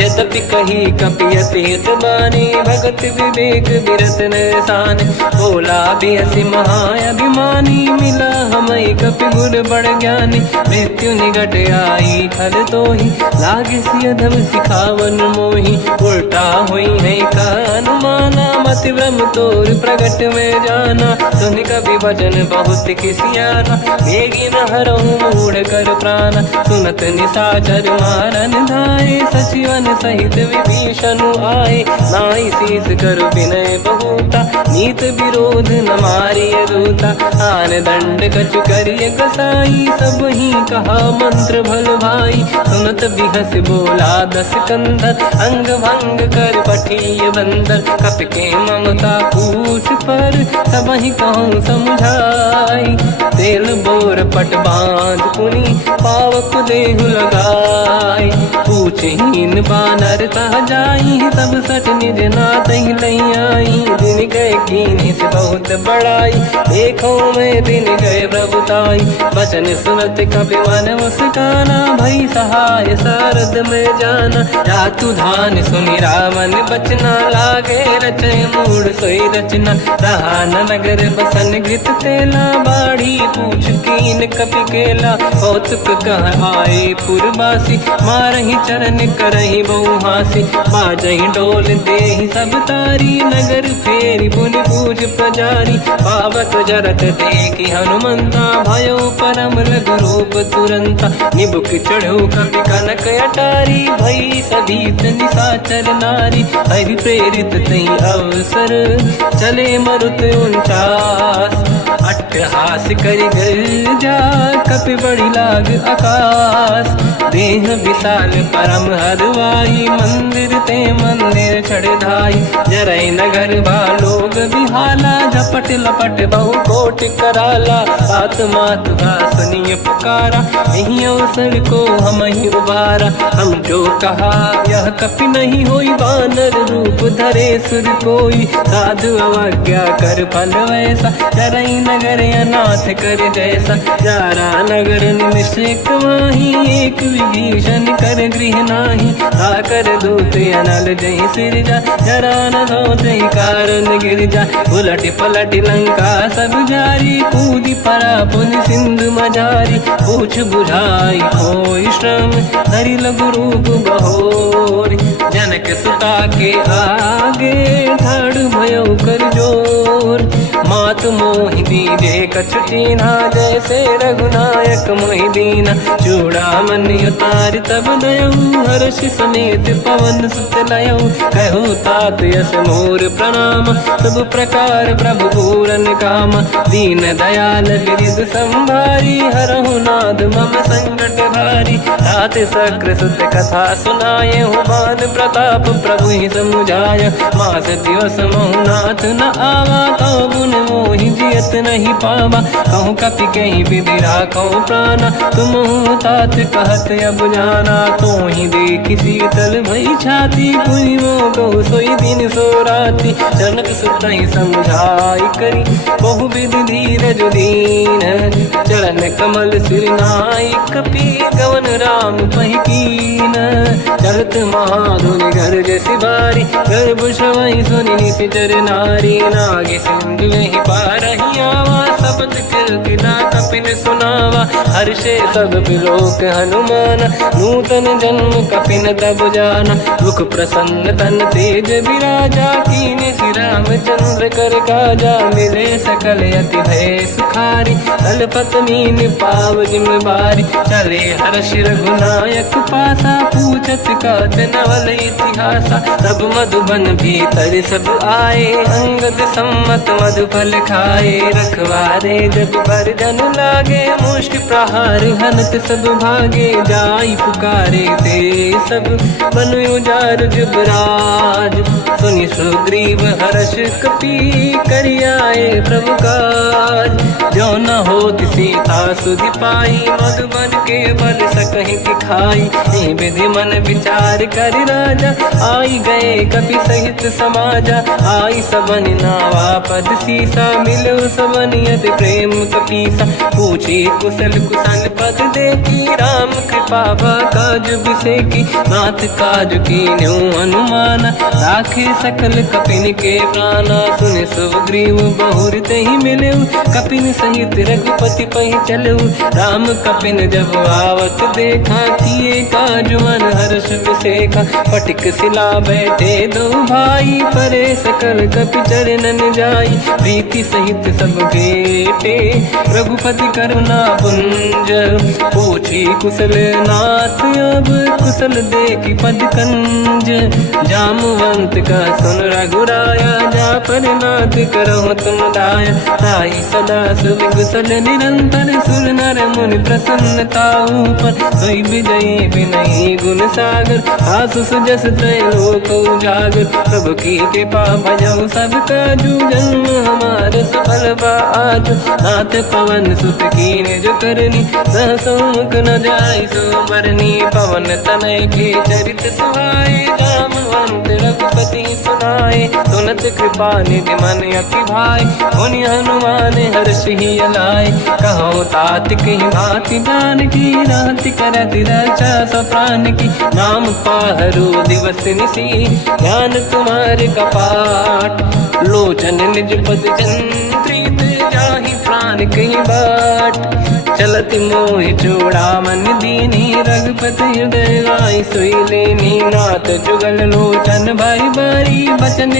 यद्यपि कही कपियति हित बानी, भगत विवेक विरत निरसान। बोला बिहसि महाअभिमानी, मिला हमई कपि गुर बड़ ज्ञानी। मृत्यु निकट आई खल तोहि, लागे सियधम सिखावन मोहि। उल्टा हुई है का अनुमाना, मति भ्रम तोर प्रगट में जाना। सुन कपि वचन बहुत किसियाना, बेगी न हरहु मूढ़ कर प्राण। सुनत निशाचर मारन धाये, सचिवन सहित विभीषण आए। नाई शीस कर विनय बहुता, नीत विरोध न मारिय दूता। आन दंड कछु करिय कसाई, सब ही कहा मंत्र भल भाई। सुनत बिहस बोला दस कंधर, अंग भंग कर पठिय बंदर। कपि के ममता पूछ पर, सब ही कहूँ समझाई। तेल बोर पट बांध पुनि, पावक देहु लगाई। पूछहीन बानर तह जाई, तब सट निज नाथ ही लई आई। दिन गए कीनी से बहुत बड़ाई, देखो मैं दिन गए प्रभुताई। बचन सुनत कपि मन मुस्काना, भई सहाय सारद में जाना। जातु धान सुनि रावण बचना, लागे रचय मूढ़ सोई रचना। रहा न नगर बसन घृत तेला, बाढ़ी पूछ कीन कपि केला। कौतुक कह आए पुरवासी, मारहि चरण करहि बहु हासी। बाजहि ढोल देहि सब तारी, नगर फेरि पुनि पूज प्रजारी। पावक जरत देखि हनुमंता, भयो परम लघु रूप तुरंता। निबुक चढ़ऊ कपि कनक अटारी, भई सभीत निशाचर नारी। हरि प्रेरित तई अवसर, चले मरुत 49। अट्टहास करि गर्जा, कपि बड़ी लाग आकाश। देह विशाल परम हरवाई, मंदिर ते मंदिर छड़ धाई। जरई नगर भालोग बिहाला, झपट लपट बहु कोट कराला। आत्मात का सुनिय पुकारा, यही अवसर को हम ही उबारा। हम जो कहा यह कपि नहीं होई, वानर रूप धरे सुर कोई। साधु अवज्ञा कर फल वैसा, जरई नगर अनाथ कर जैसा। जारा नगर निमिष माही, एक विभीषण कर गृह नाही। आकर दूत अनल जहि सिरजा, जरा न होते कारण गिर जा। उलट पलट लंका सब जारी, कूदी परा पुनि सिंधु मजारी। पूछ बुझाई कोई श्रम, धरि लघु रूप बहोरी। जनक सुता के आगे, ठाड़ भयो कर जोर। मात मोहि दीजे कछु टीन्हा, जैसे रघुनायक मोहि दीना। चूड़ामन उतारि तब दयऊ, हर्ष समेत पवन सुत लयऊ। कहु तात यस मोर प्रणाम, सब प्रकार प्रभु पूरन काम। दीन दयाल गिरिध संभारी, हरहु नाद मम संकट भारी। तात सक्र सुत कथा सुनाए, बान प्रताप प्रभु ही समुझाय। मास दिवस महु नाथ न आवा, कौ गुण मोहि जियत नहीं पावा। कहूँ कपि कहीं विधि राखो प्राणा, तुम तात कहत अब जाना। तो ही देखि शीतल भई छाती, पुनि मोह कहु सोई दिन सो राति। जनक सुत ही समझाई करी, बहु विधि धीरज दीन। चरण कमल सिर नाई, कपि गवन राम पहि कीन। चलत महाधुनि गर्ज सिबारी, गर्भ श्रवहि सुनि निशिचर नारी। नागे सिंधु ही पारहि आवा, शब्द कीर्ति ना कपिन सुनावा, हर्षे सब बिलोक हनुमान, नूतन जन्म कपिन तब जाना, दुख प्रसन्न तन तेज विराजा, कीने श्री रामचंद्र कर काजा, मिले सकल अति भय सुखारी, तलपत मीन पाव जिम्मेवारी, चले हर्ष रघुनायक पासा, पूछत कात नवल इतिहासा, तब मधुबन भीतर सब आए, अंगद सम्मत मधुफल खाए, रखवारे जब पर जन लागे, मुष्टि प्रहार हनत सब भागे, जाई पुकारे ते सब बन उजार जुबराज, सुनि सुग्रीव हर्ष कपि करियाए प्रभु काज, जो न होत सीता सुधि पाई, मधुबन के बल सकहि दिखाई, हे विधि मन विचार कर राजा, आई गए कपि सहित समाजा, आई सबन नावा पद सीसा, मिलो सबन यति प्रेम कपीसा, पूछी कुशल कुशल पद देखी, राम कृपा काज बिसेकी, नाथ काज कीन्यो अनुमाना, राखे सकल कपिन के प्राणा, सुन सुग्रीव बहुर तहि मिलऊ, कपिन सहित रघुपति पहि चलऊ, राम कपिन जब आवत देखा, किए काज मन हर्ष विसेखा, फटिक सिला बैठे दो भाई, परे सकल कपि चरणन जाई, प्रीति सहित सब भेटे, रघुपति करुणा पुंज, पूछी कुशल नाथ अब कुशल देखी पद कंज, जामवंत का सुन रघुराया, जा पर नाथ करहु तुम दाया, ताई सदा सुविकुशल निरंतर, सुर नर मुनि प्रसन्नता ऊपर, सोई विजयी विनयी गुण सागर, आसु सुजस त्रैलोक उजागर, प्रभु की कृपा भजऊ सब काजू, जन्म हमार सफल बा आज, नाथ पवन सुत कीन्ह जो करनी, सहसो मुख न जाय सो बरनी, पवन तनय के चरित सुहाए, जामवंत रघुपति सुनाए, सुनत कृपा निधि मन अति भाई, मुनि हनुमान हर्ष ही अलाए, कहो तात कही भांति जान की, राति करत रक्षा सप्रान की, नाम पाहरो दिवस निसी, ध्यान तुम्हारे कपाट, लोचन निज पद जंत्रित, जाहि प्राण कही बाट, चलत मोहि चूड़ामन दीनी, रघुपति हृदय लाई सोई लेनी, नाथ जुगल लोचन भाई बारी, बचन